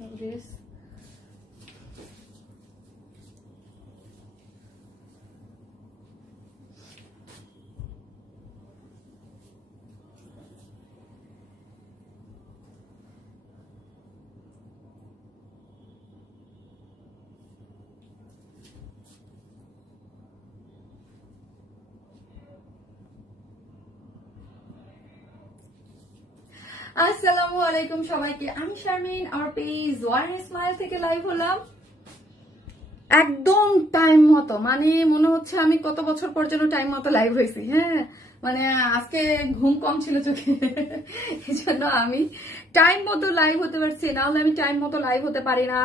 Dress. আসসালামু আলাইকুম সবাইকে, আমি শারমিন, আমার পেজ ওয়ান স্মাইল থেকে লাইভ হলাম একদম টাইম মতো। মানে মনে হচ্ছে আমি কত বছর পর যেন টাইম মতো লাইভ হয়েছি। হ্যাঁ, মানে আজকে ঘুম কম ছিল চোখে, এই জন্য আমি টাইম মতো লাইভ হতে পারছি, নাহলে আমি টাইম মতো লাইভ হতে পারি না।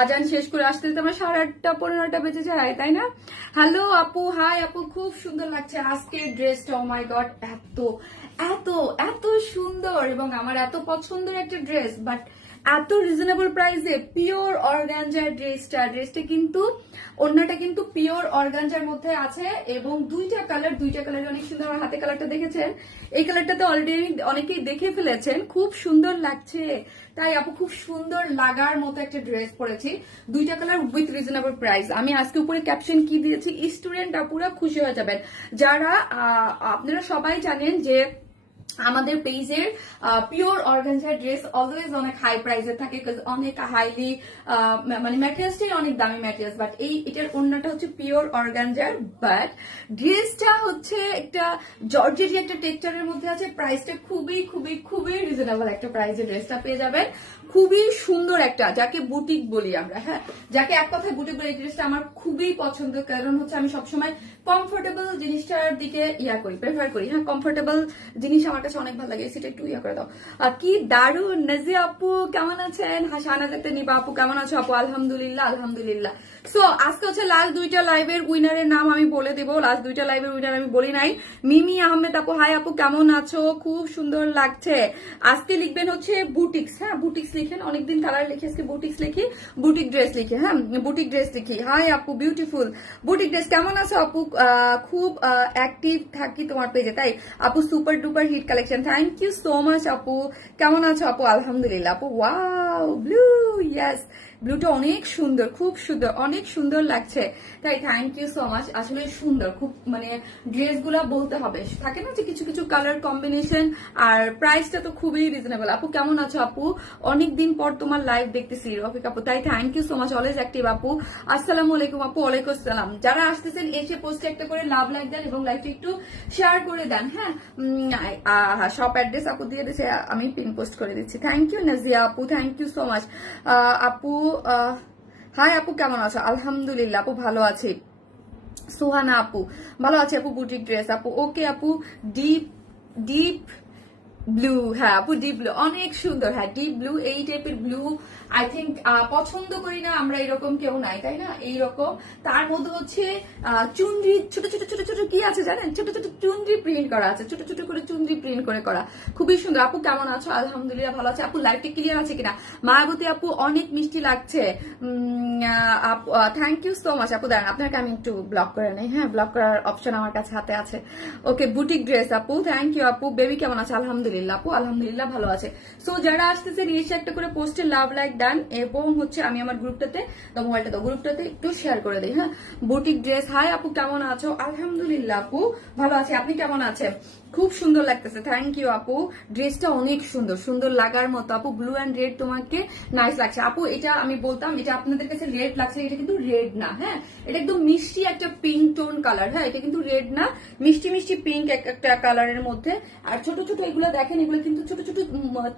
আজান শেষ করে আসতে আমার 8:30 15টা বেজে যায়, তাই না? হ্যালো আপু, হাই আপু, খুব সুন্দর লাগছে আজকের ড্রেসটা। ও মাই গড, এত এত এত সুন্দর এবং আমার এত পছন্দের একটা ড্রেস, বাট এত রিজনেবল প্রাইসে পিওর অর্গানজার ড্রেসটা কিন্তু অন্যটা কিন্তু পিওর অর্গানজার মধ্যে আছে এবং দুইটা কালার অনেক সুন্দর। আমার হাতে কালারটা দেখেছেন, এই কালারটা তো অলরেডি অনেকেই দেখে ফেলেছেন, খুব সুন্দর লাগছে। তাই আপু খুব সুন্দর লাগার মতো একটা ড্রেস পরেছি, দুইটা কালার উইথ রিজনেবল প্রাইস। আমি আজকে উপরে ক্যাপশন কি দিয়েছি, স্টুডেন্ট আপুরা খুশি হয়ে যাবেন। যারা আপনারা সবাই জানেন যে আমাদের পেজের পিওর অর্গানজার ড্রেস অলওয়েজ অনেক হাই প্রাইসে থাকে, অনেক হাইলি মানে ম্যাটেরিয়ালসটাই অনেক দামি ম্যাটেরিয়ালস, বাট এটার অন্যটা হচ্ছে পিওর অর্গানজার, বাট ড্রেসটা হচ্ছে একটা জর্জেরি একটা টেক্সচারের মধ্যে আছে। প্রাইসটা খুবই খুবই খুবই রিজনেবল একটা প্রাইসে ড্রেসটা পেয়ে যাবেন। খুবই সুন্দর একটা, যাকে বুটিক বলি আমরা, হ্যাঁ, যাকে এক কথায় বুটিক বলি। ড্রেসটা আমার খুবই পছন্দ, কারণ হচ্ছে আমি সবসময় কমফোর্টেবল জিনিসটার দিকে প্রেফার করি। হ্যাঁ, কমফোর্টেবল জিনিস আমার কাছে অনেক ভালো লাগে। সেটা একটু করে দাও। কি দারুন। নাজিয়া আপু কেমন আছেন? শাহনাজাতে নিবা আপু কেমন আছো? আপু আলহামদুলিল্লাহ আলহামদুলিল্লাহ। সো আজকে হচ্ছে লাস্ট দুইটা লাইভের উইনারের নাম আমি বলে দিব। লাস্ট দুইটা লাইভের উইনার আমি বলি নাই। মিমি আহমেদ আপু, হাই আপু কেমন আছো? খুব সুন্দর লাগছে। আজকে লিখবেন হচ্ছে বুটিক্স। হ্যাঁ, বুটিক্স লিখেন, অনেকদিন কালার লিখি, আজকে বুটিক্স লিখি, বুটিক ড্রেস লিখি। হ্যাঁ, বুটিক ড্রেস লিখি। হাই আপু, বিউটিফুল বুটিক ড্রেস। কেমন আছো আপু? খুব অ্যাক্টিভ থাকি তোমার পেজে, তাই আপু super duper hit collection. Thank you so much আপু। কেমন আছো আপু? আলহামদুলিল্লাহ আপু। ওয়াও, ব্লু, ইয়েস, ব্লুটা অনেক সুন্দর, খুব সুন্দর, অনেক সুন্দর লাগছে। তাই থ্যাংক ইউ সো মাচ। আসলে সুন্দর খুব, মানে ড্রেসগুলা বলতে হবে, থাকে না যে কিছু কিছু কালার কম্বিনেশন, আর প্রাইসটা তো খুবই রিজনেবল। আপু কেমন আছো আপু? অনেকদিন পর তোমার লাইভ দেখতেছি রফিক আপু, তাই thank you so much, always active আপু। আসসালামু আলাইকুম আপু। ওয়ালাইকুম আসসালাম। যারা আসতেছেন এসে পোস্টে একটা করে লাভ লাইক দেন এবং লাইভটা একটু শেয়ার করে দেন। হ্যাঁ, শপ অ্যাড্রেস আপু দিয়ে দিচ্ছে, আমি পিন পোস্ট করে দিচ্ছি। থ্যাংক ইউ নাজিয়া আপু, থ্যাংক ইউ সো মাচ আপু। হাই আপু কেমন আছো? আলহামদুলিল্লাহ আপু, ভালো আছি। সুহানা আপু, ভালো আছে আপু। বুটিক ড্রেস আপু, ওকে আপু। ডিপ ডিপ ব্লু, হ্যাঁ আপু, ডিপ ব্লু অনেক সুন্দর। হ্যাঁ, ডিপ ব্লু, এই টাইপের ব্লু আই থিঙ্ক পছন্দ করি না আমরা, এরকম কেউ নাই, তাই না? এইরকম তার মধ্যে হচ্ছে চুনরি, ছোট ছোট ছোট ছোট কি আছে জানেন, ছোট ছোট চুনরি প্রিন্ট করা আছে, ছোট ছোট করে চুনরি প্রিন্ট করে করা, খুবই সুন্দর। আপু কেমন আছো? আলহামদুলিল্লাহ ভালো আছে আপু। লাইভটা ক্লিয়ার আছে কিনা? মায়াবতী আপু, অনেক মিষ্টি লাগছে। থ্যাংক ইউ সো মাচ আপু। দাঁড়ান, আপনাকে আমি একটু ব্লক করে নেই। হ্যাঁ, ব্লক করার অপশন আমার কাছে হাতে আছে। ওকে, বুটিক ড্রেস আপু, থ্যাংক ইউ আপু। বেবি কেমন আছে? আলহামদুলিল্লাহ আপু, আলহামদুলিল্লাহ ভালো আছে। সো যারা আসতেছে এসে একটা করে পোস্টে লাভ লাইক দেন এবং হচ্ছে আমি আমার গ্রুপটাতে, মোবাইলটা তো গ্রুপটাতে একটু শেয়ার করে দিই। হ্যাঁ, বুটিক ড্রেস। হাই আপু কেমন আছো? আলহামদুলিল্লাহ আপু, ভালো আছে। আপনি কেমন আছেন? খুব সুন্দর লাগতেছে, থ্যাংক ইউ আপু। ড্রেসটা অনেক সুন্দর, সুন্দর লাগার মতো আপু। ব্লু অ্যান্ড রেড তোমাকে নাইস লাগছে আপু। এটা আমি বলতাম, এটা আপনাদের কাছে রেড লাগছে, এটা কিন্তু রেড না। হ্যাঁ, এটা একদম মিষ্টি একটা পিঙ্ক টোন কালার। হ্যাঁ, এটা কিন্তু রেড না, মিষ্টি মিষ্টি পিঙ্ক একটা কালারের মধ্যে। আর ছোট ছোট এগুলো দেখেন, এগুলো কিন্তু ছোট ছোট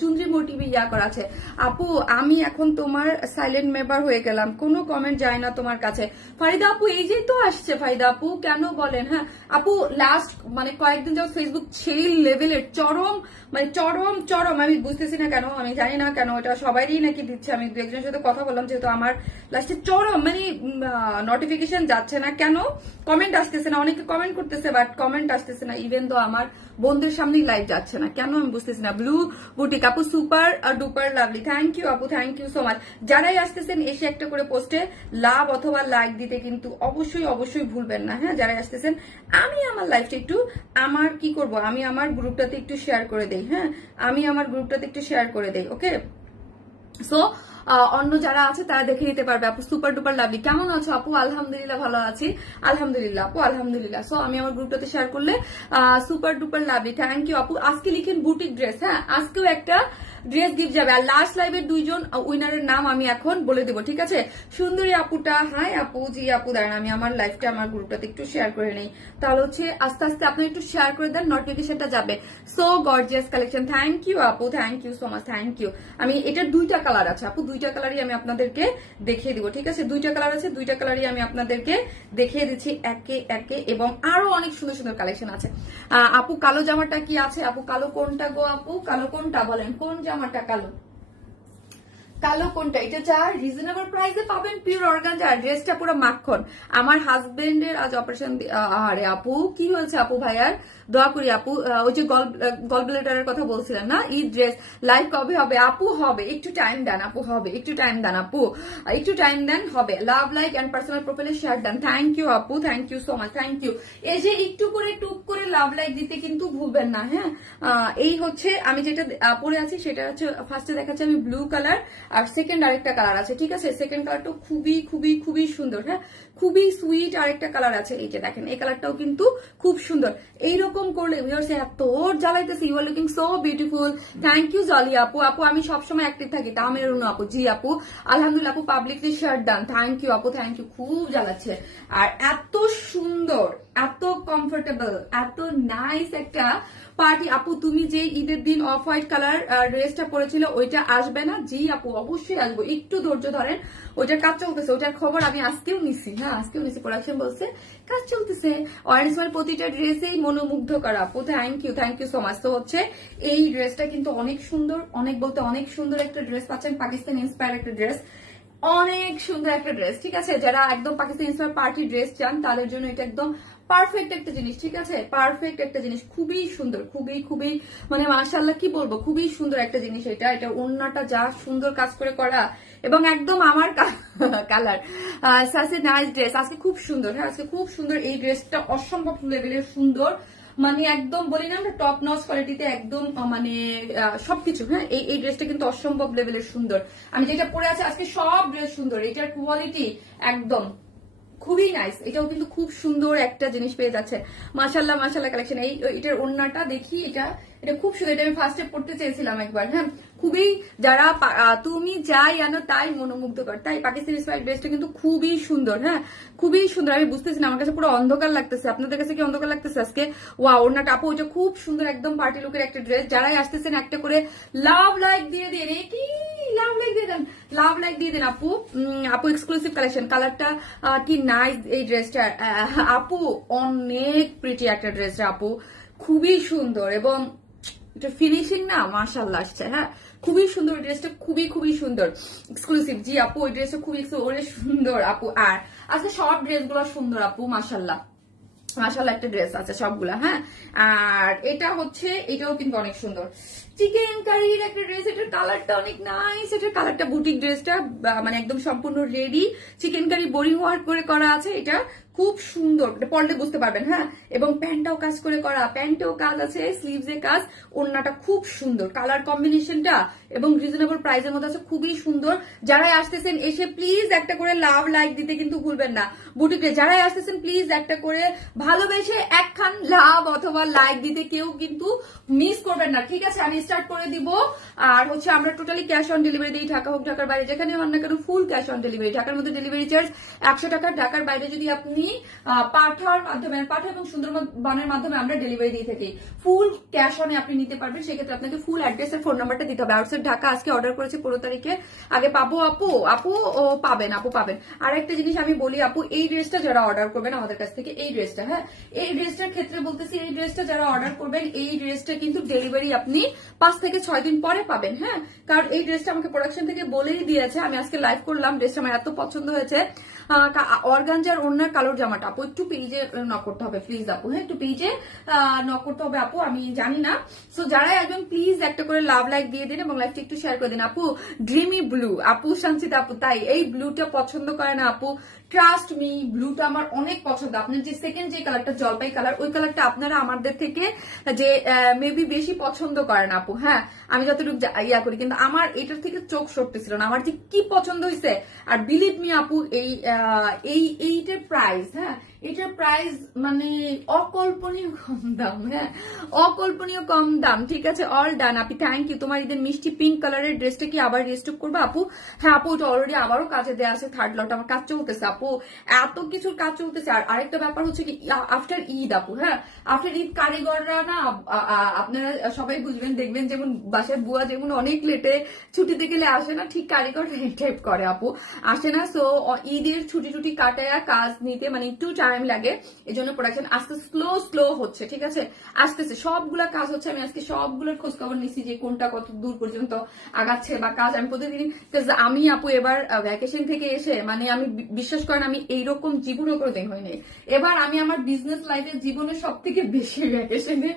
চুনরি মোটিভে করা আছে। আপু আমি এখন তোমার সাইলেন্ট মেম্বার হয়ে গেলাম, কোনো কমেন্ট যায় না তোমার কাছে। ফারিদা আপু, এই যে তো আসছে ফারিদা আপু, কেন বলেন? হ্যাঁ আপু, লাস্ট মানে কয়েকদিন যাও ফেসবুক সেই লেভেলের চরম, মানে চরম চরম, আমি বুঝতেছি না কেন, আমি জানি না কেন, এটা সবাইই নাকি দিচ্ছে। আমি দু একজনের সাথে কথা বললাম, যেহেতু আমার লাস্টে চরম, মানে নোটিফিকেশন যাচ্ছে না কেন, কমেন্ট আসতেছে না, অনেকে কমেন্ট করতেছে বাট কমেন্ট আসতেছে না। ইভেন তো আমার বন্ধুদের সামনেই লাইভ যাচ্ছে না কেন, আমি বুঝতেছি না। ব্লু বুটিক আপু, super duper lovely, thank you আপু, থ্যাংক ইউ সো মাচ। যারাই আসতেছেন এসে একটা করে পোস্টে লাভ অথবা লাইক দিতে কিন্তু অবশ্যই অবশ্যই ভুলবেন না। হ্যাঁ, যারাই আসতেছেন, আমি আমার লাইফটা একটু আমার কি করব, আমি আমার গ্রুপটাতে একটু শেয়ার করে দেই। হ্যাঁ, আমি আমার গ্রুপটাতে একটু শেয়ার করে দেই। ওকে, সো অন্য যারা আছে তারা দেখে নিতে পারবে। আপু সুপার ডুপার লাভলি, কেমন আছো আপু? আলহামদুলিল্লাহ ভালো আছি, আলহামদুলিল্লাহ আপু, আলহামদুলিল্লাহ। সো আমি আমার গ্রুপটাতে শেয়ার করলে super duper lovely, thank you আপু। আজকে লিখেন বুটিক ড্রেস, হ্যাঁ আজকেও একটা ড্রেস গিফট যাবে। আর লাস্ট লাইভের 2জন উইনারের নাম আমি এখন বলে দেবো, ঠিক আছে? সুন্দরী আপুটা, হাই আপু, জি আপু দাঁড়ান আমি আমার লাইভটা আমার গ্রুপটাতে একটু শেয়ার করে নেই, তাহলে হচ্ছে আস্তে আস্তে আপনি একটু শেয়ার করে দেন, নোটিফিকেশনটা যাবে। So gorgeous collection, thank you আপু, thank you so much, thank you. আমি এটার 2টা কালার আছে আপু, 2টা কালারই আমি আপনাদেরকে দেখিয়ে দিব, ঠিক আছে? 2টা কালার আছে, 2টা কালারই আমি আপনাদেরকে দেখিয়ে দিচ্ছি একে একে, এবং আরো অনেক সুন্দর সুন্দর কালেকশন আছে। আপু কালো জামাটা কি আছে আপু? কালো কোনটা গো আপু? কালো কোনটা বলেন, কোন জামাটা কালো? কালো কোনটা? এটা যা রিজনেবল প্রাইসে পাবেন, পিওর অর্গানজা, ড্রেসটা পুরো মাখন। আমার হাজবেন্ডের আজ অপারেশন, আরে আপু কি হয়েছে আপু? ভাইয়ার দোয়া করি আপু। ওই যে গল ব্লেডারের কথা বলছিলেন না, এই ড্রেস লাইভ কবে হবে আপু? হবে, একটু টাইম দেন আপু, হবে, একটু টাইম দেন আপু, একটু টাইম দেন, হবে। লাভ লাইক এন্ড পার্সোনাল প্রোফাইলে শেয়ার দেন, থ্যাংক ইউ আপু, thank you so much, thank you. এই যে একটু করে টুক করে লাভ লাইক দিতে কিন্তু ভুলবেন না, হ্যাঁ? এই হচ্ছে আমি যেটা পরে আছি সেটা হচ্ছে ফার্স্টে দেখাচ্ছি আমি ব্লু কালার, আর সেকেন্ড আরেকটা কালার আছে, ঠিক আছে? সেকেন্ড কালারটা খুবই খুবই খুবই সুন্দর, হ্যাঁ খুবই সুইট আরেকটা কালার আছে, এই যে দেখেন এই কালারটাও কিন্তু খুব সুন্দর। এইরকম করলে এত জ্বালাইতেছে, you are looking so beautiful, thank you Jolly আপু। আপু আমি সবসময় অ্যাক্টিভ থাকি, তামের আপু, জি আপু আলহামদুলিল্লাহ আপু, publicly shirt done, thank you আপু, থ্যাংক ইউ। খুব জ্বালাচ্ছে, আর এত সুন্দর, এত কমফোর্টেবল, এত নাইস একটা পার্টি। আপু তুমি যে ঈদের দিন অফ হোয়াইট কালার ড্রেসটা পরেছিল ওইটা আসবে না? জি আপু অবশ্যই আসবো, একটু ধৈর্য ধরেন, ওইটার কাজ চলতেছে, ওইটার খবর আমি আজকেও নিছি, হ্যাঁ আজকেও নিছি, প্রোডাকশন বলছে কাজ চলতেছে। অরেঞ্জ মাল প্রতিটা ড্রেসেই মনোমুগ্ধ করা আপু, থ্যাংক ইউ সো মাচ। তো হচ্ছে এই ড্রেসটা কিন্তু অনেক সুন্দর, অনেক বলতে অনেক সুন্দর একটা ড্রেস পাচ্ছেন, পাকিস্তান ইন্সপায়ার একটা ড্রেস, অনেক সুন্দর একটা ড্রেস, ঠিক আছে? যারা একদম পাকিস্তান ইন্সপায়ার পার্টি ড্রেস চান তাদের জন্য এটা একদম পারফেক্ট একটা জিনিস, ঠিক আছে? পারফেক্ট একটা জিনিস, খুবই সুন্দর, খুবই খুবই মানে মাশাআল্লাহ কি বলবো, খুবই সুন্দর একটা জিনিস এটা। এটা ওড়নাটা যা সুন্দর কাজ করে করা, এবং একদম আমার কালার, সাসে নাইস ড্রেস, আজকে খুব সুন্দর, হ্যাঁ আজকে খুব সুন্দর। এই ড্রেসটা অসম্ভব লেভেলের সুন্দর, মানে একদম বলি না আমরা টপ নচ কোয়ালিটিতে, একদম মানে সবকিছু, হ্যাঁ এই ড্রেসটা কিন্তু অসম্ভব লেভেলের সুন্দর। আমি যেটা পরে আছি আজকে সব ড্রেস সুন্দর, এটার কোয়ালিটি একদম খুবই নাইস। এটাও কিন্তু খুব সুন্দর একটা জিনিস পেয়ে যাচ্ছে, মাশাআল্লাহ মাশাআল্লাহ কালেকশন। এটার ওড়নাটা দেখি, এটা খুব সুন্দর, এটা আমি ফার্স্টে পড়তে চেয়েছিলাম একবার, হ্যাঁ খুবই, যারা তুমি যাই জানো তাই মনোমুগ্ধকর, তাই পাকিস্তানি স্টাইল ড্রেসটা কিন্তু খুবই সুন্দর, হ্যাঁ খুবই সুন্দর। আমি বুঝতেছি না, আমার কাছে পুরো অন্ধকার লাগতেছে, আপনাদের কাছে কি অন্ধকার লাগতেছে আজকে? ওয়া ওড়নাটা আপু ওইটা খুব সুন্দর, একদম পার্টি লুকের একটা ড্রেস। যারাই আসতেছেন একটা করে লাভ লাইক দিয়ে দিন, কি লাভ লাইক দিয়ে দেন, লাভ লাইক দিয়ে দেন আপু। আপু এক্সক্লুসিভ কালেকশন, কালারটা কি নাইস এই ড্রেসটা আপু, অনেক প্রিটি একটা ড্রেস আপু, খুবই সুন্দর, এবং এটা ফিনিশিং না মাশাআল্লাহ আসছে, হ্যাঁ খুবই সুন্দর ড্রেসটা, খুবই খুবই সুন্দর, এক্সক্লুসিভ। জি আপু ওই ড্রেসটা খুবই সুন্দর আপু, আর আজকে সব ড্রেসগুলো সুন্দর আপু, মাশাআল্লাহ মাশাআল্লাহ একটা ড্রেস আছে সবগুলা, হ্যাঁ। আর এটা হচ্ছে, এটাও কিন্তু অনেক সুন্দর, চিকেন কারির একটা ড্রেস, এটার কালারটা অনেক নাইস, এটার কালারটা বুটিক ড্রেসটা মানে একদম সম্পূর্ণ ready, chikankari boring work করে করা আছে, এটা খুব সুন্দর, পরলে বুঝতে পারবেন, হ্যাঁ। এবং প্যান্টটাও কাজ করে করা, প্যান্টেও কাজ আছে, স্লিভসে কাজ, ওড়নাটা খুব সুন্দর, কালার কম্বিনেশনটা এবং রিজনেবল প্রাইসের মধ্যে আছে, খুবই সুন্দর। যারাই আসতেছেন এসে প্লিজ একটা করে লাভ লাইক দিতে কিন্তু ভুলবেন না বুটিকে। যারাই আসতেছেন প্লিজ একটা করে ভালোবেসে একখান লাভ অথবা লাইক দিতে কেউ কিন্তু মিস করবেন না, ঠিক আছে? আমি স্টার্ট করে দিব। আর হচ্ছে আমরা টোটালি ক্যাশ অন ডেলিভারি দিই, ঢাকা হোক ঢাকার বাইরে, যেখানে হন না কেন ফুল ক্যাশ অন ডেলিভারি। ঢাকার মধ্যে ডেলিভারি চার্জ 100 টাকা, ঢাকার বাইরে যদি আপনি পাঠার মাধ্যমে, পাঠা এবং সুন্দরবনের মাধ্যমে আমরা ডেলিভারি দিয়ে থাকি, ফুল ক্যাশ অনে আপনি নিতে পারবেন। সেক্ষেত্রে আপনাকে ফুল অ্যাড্রেস আর ফোন নাম্বারটা দিতে হবে। আউটসাইড ঢাকা আজকে অর্ডার করেছি 15 তারিখে, আগে পাবো আপু, আপু ও পাবেন, আপু পাবেন। আর একটা জিনিস আমি বলি আপু, এই ড্রেসটা যারা অর্ডার করবেন আমাদের কাছ থেকে, এই ড্রেসটা, হ্যাঁ এই ড্রেসটার ক্ষেত্রে বলতেছি, এই ড্রেসটা যারা অর্ডার করবেন, এই ড্রেসটা কিন্তু ডেলিভারি আপনি 5 থেকে 6 দিন পরে পাবেন, হ্যাঁ। কারণ এই ড্রেসটা আমাকে প্রোডাকশন থেকে বলেই দিয়েছে, আমি আজকে লাইভ করলাম, ড্রেসটা আমার এত পছন্দ হয়েছে। অর্গানজার ওড়নার কালোর জামাটা আপু, একটু পেজে নক করতে হবে প্লিজ আপু, হ্যাঁ একটু পেজে নক করতে হবে আপু, আমি জানি না। সো যারাই একজন প্লিজ একটা করে লাভ লাইক দিয়ে দিন এবং লাইভটা একটু শেয়ার করে দিন আপু। ড্রিমি ব্লু আপু, সঞ্চিতা আপু, তাই এই ব্লুটা পছন্দ করে না আপু, ট্রাস্ট মি, ব্লুটা আমার অনেক পছন্দ। আপনার যে সেকেন্ড যে কালারটা জলপাই কালার, ওই কালারটা আপনারা আমাদের থেকে যে মেবি বেশি পছন্দ করেন আপু। আপু, হ্যাঁ আমি যতটুকু ইয়া করি, কিন্তু আমার এটার থেকে চোখ সরতেছিল না, আমার যে কি পছন্দ হয়েছে। আর বিলিভ মি আপু, এইটার প্রাইস, হ্যাঁ এটার প্রাইস মানে অকল্পনীয় কম দাম, হ্যাঁ অকল্পনীয় কম দাম, ঠিক আছে। All done Api, thank you. তোমার ঈদের মিষ্টি পিঙ্ক কালারের ড্রেসটা কি আবার রিস্টক করবো আপু? হ্যাঁ আপু, ওটা অলরেডি আবারও কাজে দেওয়া আছে, থার্ড লট আমার কাজ চলতেছে আপু, এত কিছুর কাজ চলতেছে। আর আরেকটা ব্যাপার হচ্ছে কি, আফটার ঈদ আপু, হ্যাঁ আফটার ঈদ কারিগররা না, আপনারা সবাই বুঝবেন, দেখবেন যেমন বাসায় বুয়া যেমন অনেক লেটে ছুটিতে গেলে আসে না, ঠিক কারিগর টাইপ করে আপু, আসে না। সো ঈদের ছুটি টুটি কাটায় কাজ নিতে মানে একটু টাইম লাগে, এই জন্য প্রোডাকশন আস্তে স্লো হচ্ছে, ঠিক আছে আসতেছে, সবগুলা কাজ হচ্ছে। আমি আজকে সবগুলোর খোঁজ খবর নিচ্ছি যে কোনটা কত দূর পর্যন্ত আগাচ্ছে বা কাজ আমি প্রতিদিন। আমি আপু এবার ভ্যাকেশন থেকে এসে মানে আমি বিশ্বাস করেন আমি এইরকম জীবনও করে দেখ হয়নি। এবার আমি আমার বিজনেস লাইফের জীবনে সব থেকে বেশি ভ্যাকেশনে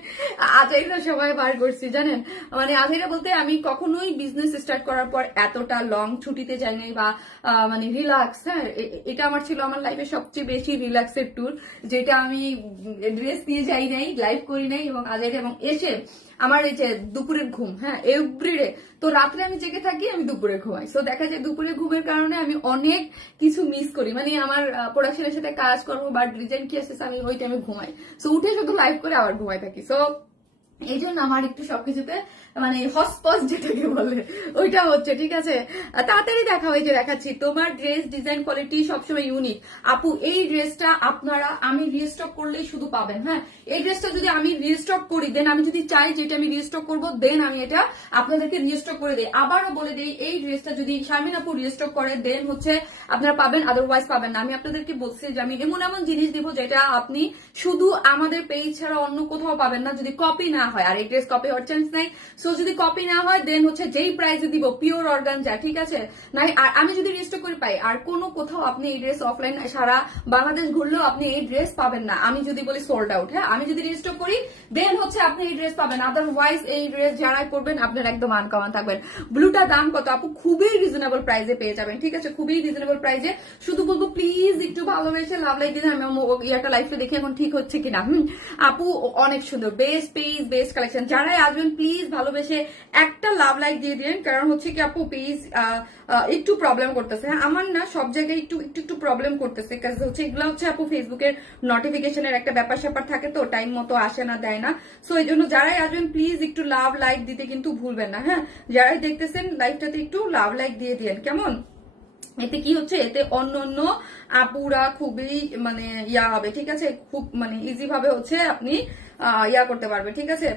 আজাইরা সময় বার করছি জানেন। মানে আজাইরা বলতে আমি কখনোই বিজনেস স্টার্ট করার পর এতটা লং ছুটিতে যাই নাই বা মানে রিল্যাক্স, হ্যাঁ এটা আমার ছিল আমার লাইফের সবচেয়ে বেশি রিল্যাক্সের ট্যুর, যেটা আমি ড্রেস নিয়ে যাই নাই, লাইভ করি নাই এবং আজাইরা এবং এসে আমার এই যে দুপুরের ঘুম, হ্যাঁ এভরিডে, তো রাত্রে আমি জেগে থাকি, আমি দুপুরে ঘুমাই। সো দেখা যায় দুপুরে ঘুমের কারণে আমি অনেক কিছু মিস করি, মানে আমার প্রোডাকশনের সাথে কাজ করবো বা ডিজাইন কি আসছে আমি ওই টাইমে ঘুমাই। সো উঠে শুধু লাইভ করে আবার ঘুমাই থাকি। সো এই জন্য আমার একটু সবকিছুতে মানে হসপস যেটাকে বলে ওইটা হচ্ছে, ঠিক আছে। তাড়াতাড়ি দেখা হয়েছে, দেখাচ্ছি। তোমার ড্রেস ডিজাইন কোয়ালিটি সবসময় ইউনিক আপু। এই ড্রেসটা আপনারা আমি রিস্টক করলেই শুধু পাবেন, হ্যাঁ এই ড্রেসটা যদি আমি রিস্টক করি, দেন আমি যদি চাই যে এটা আমি রিস্টক করবো, দেন আমি এটা আপনাদেরকে রিস্টক করে দিই। আবারও বলে দিই, এই ড্রেসটা যদি শারমিন আপু রিস্টক করে, দেন হচ্ছে আপনারা পাবেন, আদারওয়াইজ পাবেন না। আমি আপনাদেরকে বলছি যে আমি এমন এমন জিনিস দিব যেটা আপনি শুধু আমাদের পেজ ছাড়া অন্য কোথাও পাবেন না, যদি কপি না হয়। আর এই ড্রেস কপি হওয়ার চান্স নাই। সো যদি কপি না হয়, দেন হচ্ছে যেই প্রাইসে দিব পিওর অর্গানজা, ঠিক আছে। নাই আর আমি যদি রিস্টক করে পাই, আর কোনো কোথাও আপনি এই ড্রেস অফলাইন সারা বাংলাদেশ ঘুরলেও আপনি এই ড্রেস পাবেন না। আমি যদি বলি সোল্ড আউট, হ্যাঁ আমি যদি রিস্টক করি, দেন হচ্ছে আপনি এই ড্রেস পাবেন। আদারওয়াইজ এই ড্রেস যারা করবেন আপনার একদম আনকমন থাকবেন। ব্লুটা দাম কত আপু? খুবই রিজনেবল প্রাইসে পেয়ে যাবেন, ঠিক আছে খুবই রিজনেবল প্রাইসে। শুধু বলবো প্লিজ একটু ভালোবেসে লাভ লাইক দিন। আমি একটা লাইফে দেখি এখন ঠিক হচ্ছে কিনা। আপু অনেক সুন্দর, বেস্ট পেজ বেস্ট কালেকশন। যারাই আসবেন প্লিজ ভালোবেসে একটা লাভ লাইক দিয়ে দিন, কারণ হচ্ছে কি আপু পেজ একটু প্রবলেম করতেছে, হ্যাঁ আমার না সব জায়গায় একটু প্রবলেম করতেছে, কারণ হচ্ছে এগুলো হচ্ছে আপু ফেসবুকের নোটিফিকেশনের একটা ব্যাপার স্যাপার থাকে, তো টাইম মতো আসে না দেয় না। সো এই জন্য যারাই আসবেন প্লিজ একটু লাভ লাইক দিতে কিন্তু ভুলবেন না, হ্যাঁ যারাই দেখতেছেন লাইভটাতে একটু লাভ লাইক দিয়ে দিন কেমন। এতে কি হচ্ছে, এতে অন্য অন্য আপুরা খুবই মানে ইয়া হবে, ঠিক আছে খুব মানে ইজি ভাবে হচ্ছে আপনি ইয়া করতে পারবে, ঠিক আছে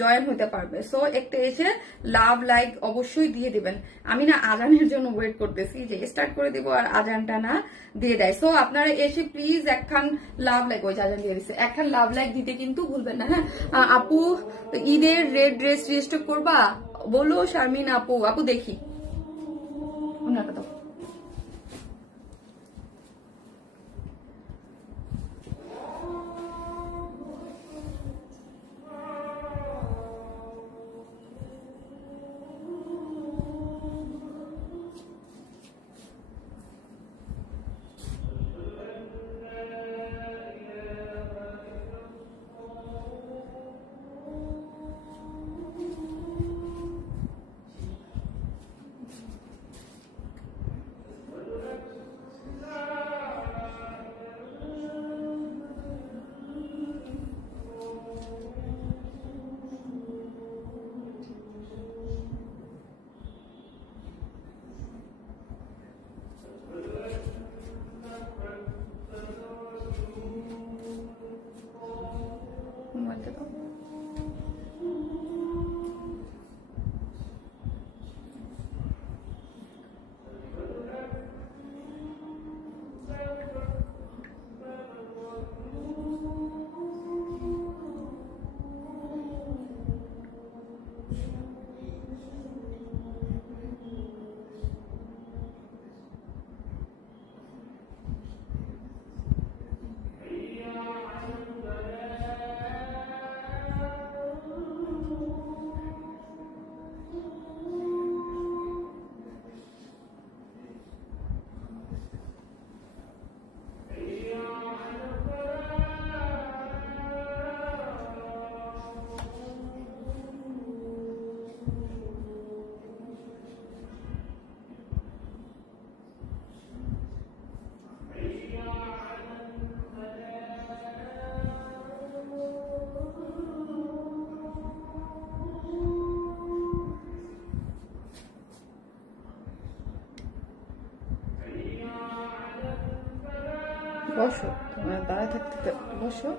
জয়েন হতে পারবে। সো একটা এসে লাভ লাইক অবশ্যই দিয়ে দিবেন। আমি না আজানের জন্য ওয়েট করতেছি যে স্টার্ট করে দিব আর আজানটা না দিয়ে দেয়। সো আপনারা এসে প্লিজ একখান লাভ লাইক, ওই আজান দিয়ে দিচ্ছে, একখান লাভ লাইক দিতে কিন্তু ভুলবেন না, হ্যাঁ। আপু ঈদের রেড ড্রেস রেজিস্টার করবা বলো শারমিন আপু। আপু দেখি ওনার কথা। বসো, তোমার দাঁড়ায় থাকতে বসো।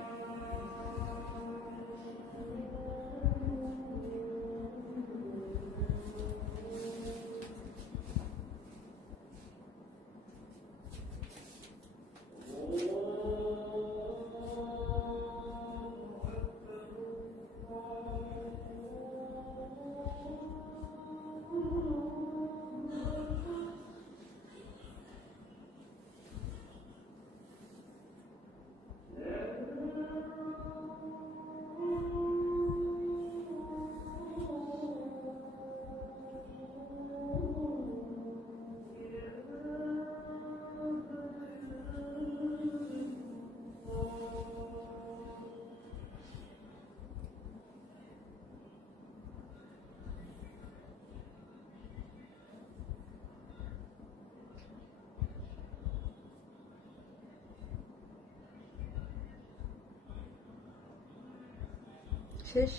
শেষ,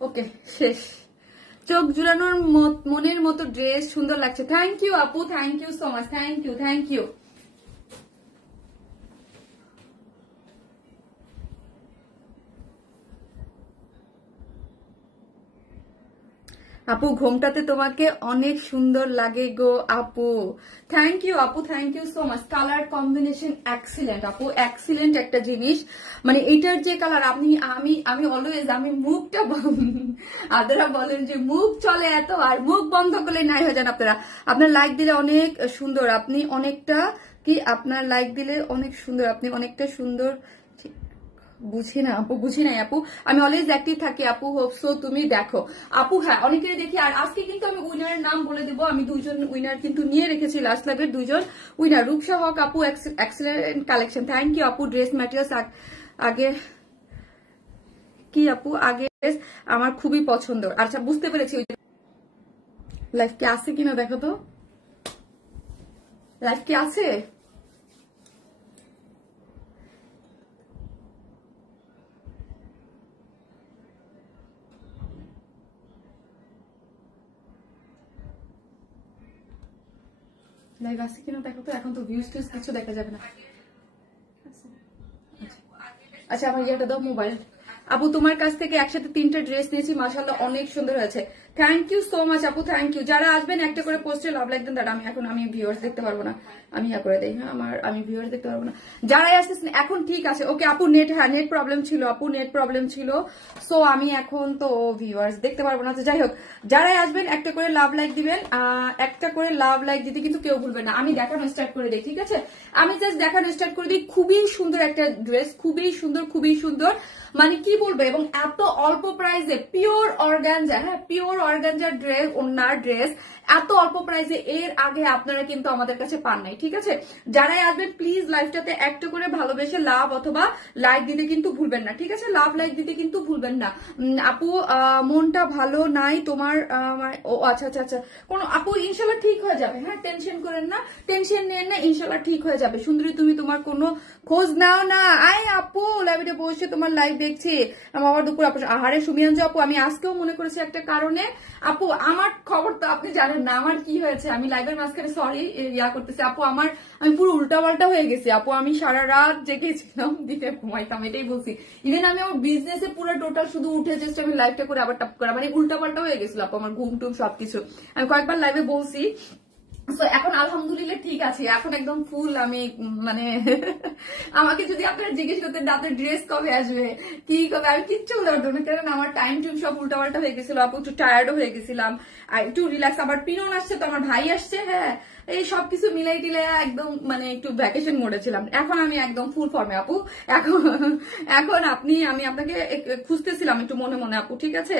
ওকে শেষ। চোখ জুড়ানোর মনের মতো ড্রেস, সুন্দর লাগছে। থ্যাংক ইউ আপু, thank you so much, thank you, thank you. আপু ঘোমটাতে তোমাকে অনেক সুন্দর লাগে গো আপু। থ্যাংক ইউ আপু, thank you so much. Colour combination excellent আপু, এক্সিলেন্ট একটা জিনিস। মানে এটার যে কালার, আমি আমি আমি অলওয়েজ আমি মুখটা আপনারা বলেন যে মুখ চলে এত, আর মুখ বন্ধ করলে নাই হয়ে যান আপনারা। আপনার লাইক দিলে অনেক সুন্দর, আপনি অনেকটা কি, আপনার লাইক দিলে অনেক সুন্দর, আপনি অনেকটা সুন্দর। বুঝি না আপু, বুঝি নাই আপু, আমি অলওয়েজ অ্যাক্টিভ থাকি আপু। হোপসো তুমি দেখো আপু। হ্যাঁ, অনেকেই দেখি। আর আজকে কিন্তু আমি উইনারের নাম বলে দেবো। আমি 2জন উইনার কিন্তু নিয়ে রেখেছি, লাস্ট লাইভের 2জন উইনার। রূপসা হক আপু, এক্সেলেন্ট কালেকশন, থ্যাংক ইউ আপু। ড্রেস ম্যাটেরিয়ালস আগে কি আপু, আগে আমার খুবই পছন্দ। আচ্ছা বুঝতে পেরেছি। লাইফ কি আছে কিনা দেখো তো, লাইফ কি আছে। লাইভ আছে কিনা দেখো তো, এখন তো ভিউজ টিউজ কিছু দেখা যাবে না। আচ্ছা আমার ইয়েটা দাও, মোবাইল। আপু তোমার কাছ থেকে একসাথে 3টা ড্রেস নিয়েছি, মাশাআল্লাহ অনেক সুন্দর হয়েছে। থ্যাংক ইউ সো মাচ আপু, থ্যাংক ইউ। যারা আসবেন একটা করে পোস্টে লাভ লাইক দেন। দাঁড়া, আমি ভিউয়ার্স দেখতে পারবো না, আমি করে দেই। হ্যাঁ, আমি ভিউয়ার্স দেখতে পারবো না। যারাই আসতেছেন এখন ঠিক আছে, ওকে আপু। নেট, হ্যাঁ নেট প্রবলেম ছিল আপু, নেট প্রবলেম ছিল। সো আমি এখন তো ভিউয়ার্স দেখতে পারবো না। তো যাই হোক, যারাই আসবেন একটা করে লাভ লাইক দিবেন। একটা করে লাভ লাইক দিতে কিন্তু কেউ ভুলবেন না। আমি দেখানো স্টার্ট করে দিই, ঠিক আছে? আমি জাস্ট দেখানো স্টার্ট করে দিই। খুবই সুন্দর একটা ড্রেস, খুবই সুন্দর, খুবই সুন্দর। মানে কি বলবো, এবং এত অল্প প্রাইসে পিওর অর্গানজা, হ্যাঁ পিওর অর্গানজার ড্রেস, ওনার ড্রেস এত অল্প প্রাইসে এর আগে আপনারা কিন্তু আমাদের কাছে পান নাই, ঠিক আছে? যারাই আসবেন প্লিজ লাইভটাতে একটা করে ভালোবেসে লাভ অথবা লাইক দিতে কিন্তু ভুলবেন না, ঠিক আছে? লাভ লাইক দিতে কিন্তু ভুলবেন না। আপু মনটা ভালো নাই তোমার? ও আচ্ছা আচ্ছা আচ্ছা, কোনো আপু ইনশাল্লাহ ঠিক হয়ে যাবে। হ্যাঁ টেনশন করেন না, টেনশন নেন না, ইনশাল্লাহ ঠিক হয়ে যাবে। সুন্দরী তুমি তোমার কোনো খোঁজ নাও না। আয় আপু লাইভে বসে তোমার লাইভ দেখছি। আমার দুপুর আপু, আহারে সুমিয়াঞ্জ আপু, আমি আজকেও মনে করেছি একটা কারণে। আপু আমার খবর তো আপনি জানেন না, আমার কি হয়েছে। আমি লাইভের মাঝখানে সরি করতেছি আপু, আমি পুরো উল্টাপাল্টা হয়ে গেছি আপু। আমি সারা রাত জেগেছিলাম, দিতে ঘুমাইতাম, এটাই বলছি। ইভেন আমি আমার বিজনেসে পুরো টোটাল শুধু উঠে জাস্ট আমি লাইভটা করে আবার টাপ করা, মানে উল্টাপাল্টা হয়ে গেছিল আপু আমার ঘুম টুম সবকিছু। আমি কয়েকবার লাইভে বলছি। তো এখন আলহামদুলিল্লাহ ঠিক আছে, এখন একদম ফুল। আমি মানে আমাকে যদি আপনারা জিজ্ঞেস করতেন আপনার ড্রেস কবে আসবে, কি কবে, আমি কিচ্ছু বলতে পারতাম না, কারণ আমার টাইম টুম সব উল্টাপাল্টা হয়ে গেছিল আপু। একটু টায়ার্ডও হয়ে গেছিলাম, আর একটু রিল্যাক্স। আবার পিনন আসছে, তো আমার ভাই আসছে, হ্যাঁ এই সবকিছু মিলাই টিলাই একদম মানে একটু ভ্যাকেশন মোডে ছিলাম। এখন আমি একদম ফুল ফর্মে আপু। এখন আমি আপনাকে খুঁজতেছিলাম একটু মনে মনে আপু, ঠিক আছে?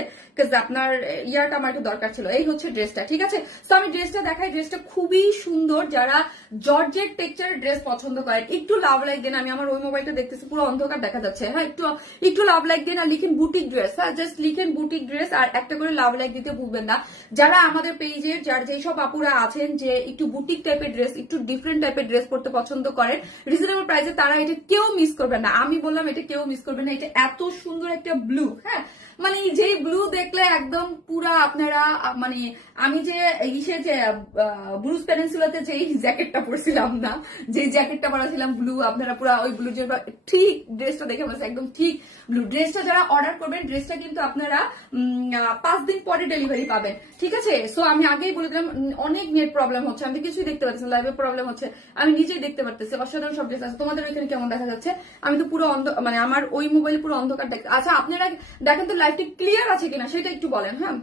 আপনার ইয়ারটা আমার একটু দরকার ছিল। এই হচ্ছে ড্রেসটা, ঠিক আছে? তো আমি ড্রেসটা দেখাই। ড্রেসটা খুবই সুন্দর। যারা জর্জেট টেক্সচারের ড্রেস পছন্দ করেন একটু লাভ লাইক দেন। আমি আমার ওই মোবাইলটা দেখতেছি পুরো অন্ধকার দেখা যাচ্ছে। হ্যাঁ একটু লাভ লাইক দেন, আর লিখেন বুটিক ড্রেস। হ্যাঁ জাস্ট লিখেন বুটিক ড্রেস, আর একটা করে লাভ লাইক দিতে ভুলবেন না। যারা আমাদের পেজের যেসব আপুরা আছেন যে একটু বুটিক টাইপের ড্রেস, একটু ডিফারেন্ট টাইপের ড্রেস পড়তে পছন্দ করেন রিজনেবল প্রাইসে, তারা এটা কেউ মিস করবেন না। আমি বললাম এটা কেউ মিস করবেন না। এটা এত সুন্দর একটা ব্লু, হ্যাঁ মানে যেই ব্লু দেখলে একদম পুরা আপনারা মানে আমি যে ইসে যে ব্লুজ পেনিনসুলাতে যে জ্যাকেটটা পরছিলাম না, যে জ্যাকেটটা পরাছিলাম ব্লু, আপনারা পুরা ওই ব্লু যে ঠিক ড্রেসটা দেখে বলছে একদম ঠিক ব্লু ড্রেসটা। যারা অর্ডার করবেন ড্রেসটা কিন্তু আপনারা 5 দিন পরে ডেলিভারি পাবেন, ঠিক আছে? সো আমি আগেই বলে দিলাম অনেক নেট প্রবলেম হচ্ছে, আমি কিছুই দেখতে পাচ্ছি, লাইভে প্রবলেম হচ্ছে, আমি নিজেই দেখতে পারতেছি। অসাধারণ সব ড্রেস আছে। তোমাদের ওইখানে কেমন দেখা যাচ্ছে? আমি তো পুরো মানে আমার ওই মোবাইল পুরো অন্ধকার দেখতে। আচ্ছা আপনারা দেখেন তো লাইভটি ক্লিয়ার আছে কিনা সেটা একটু বলেন, হ্যাঁ?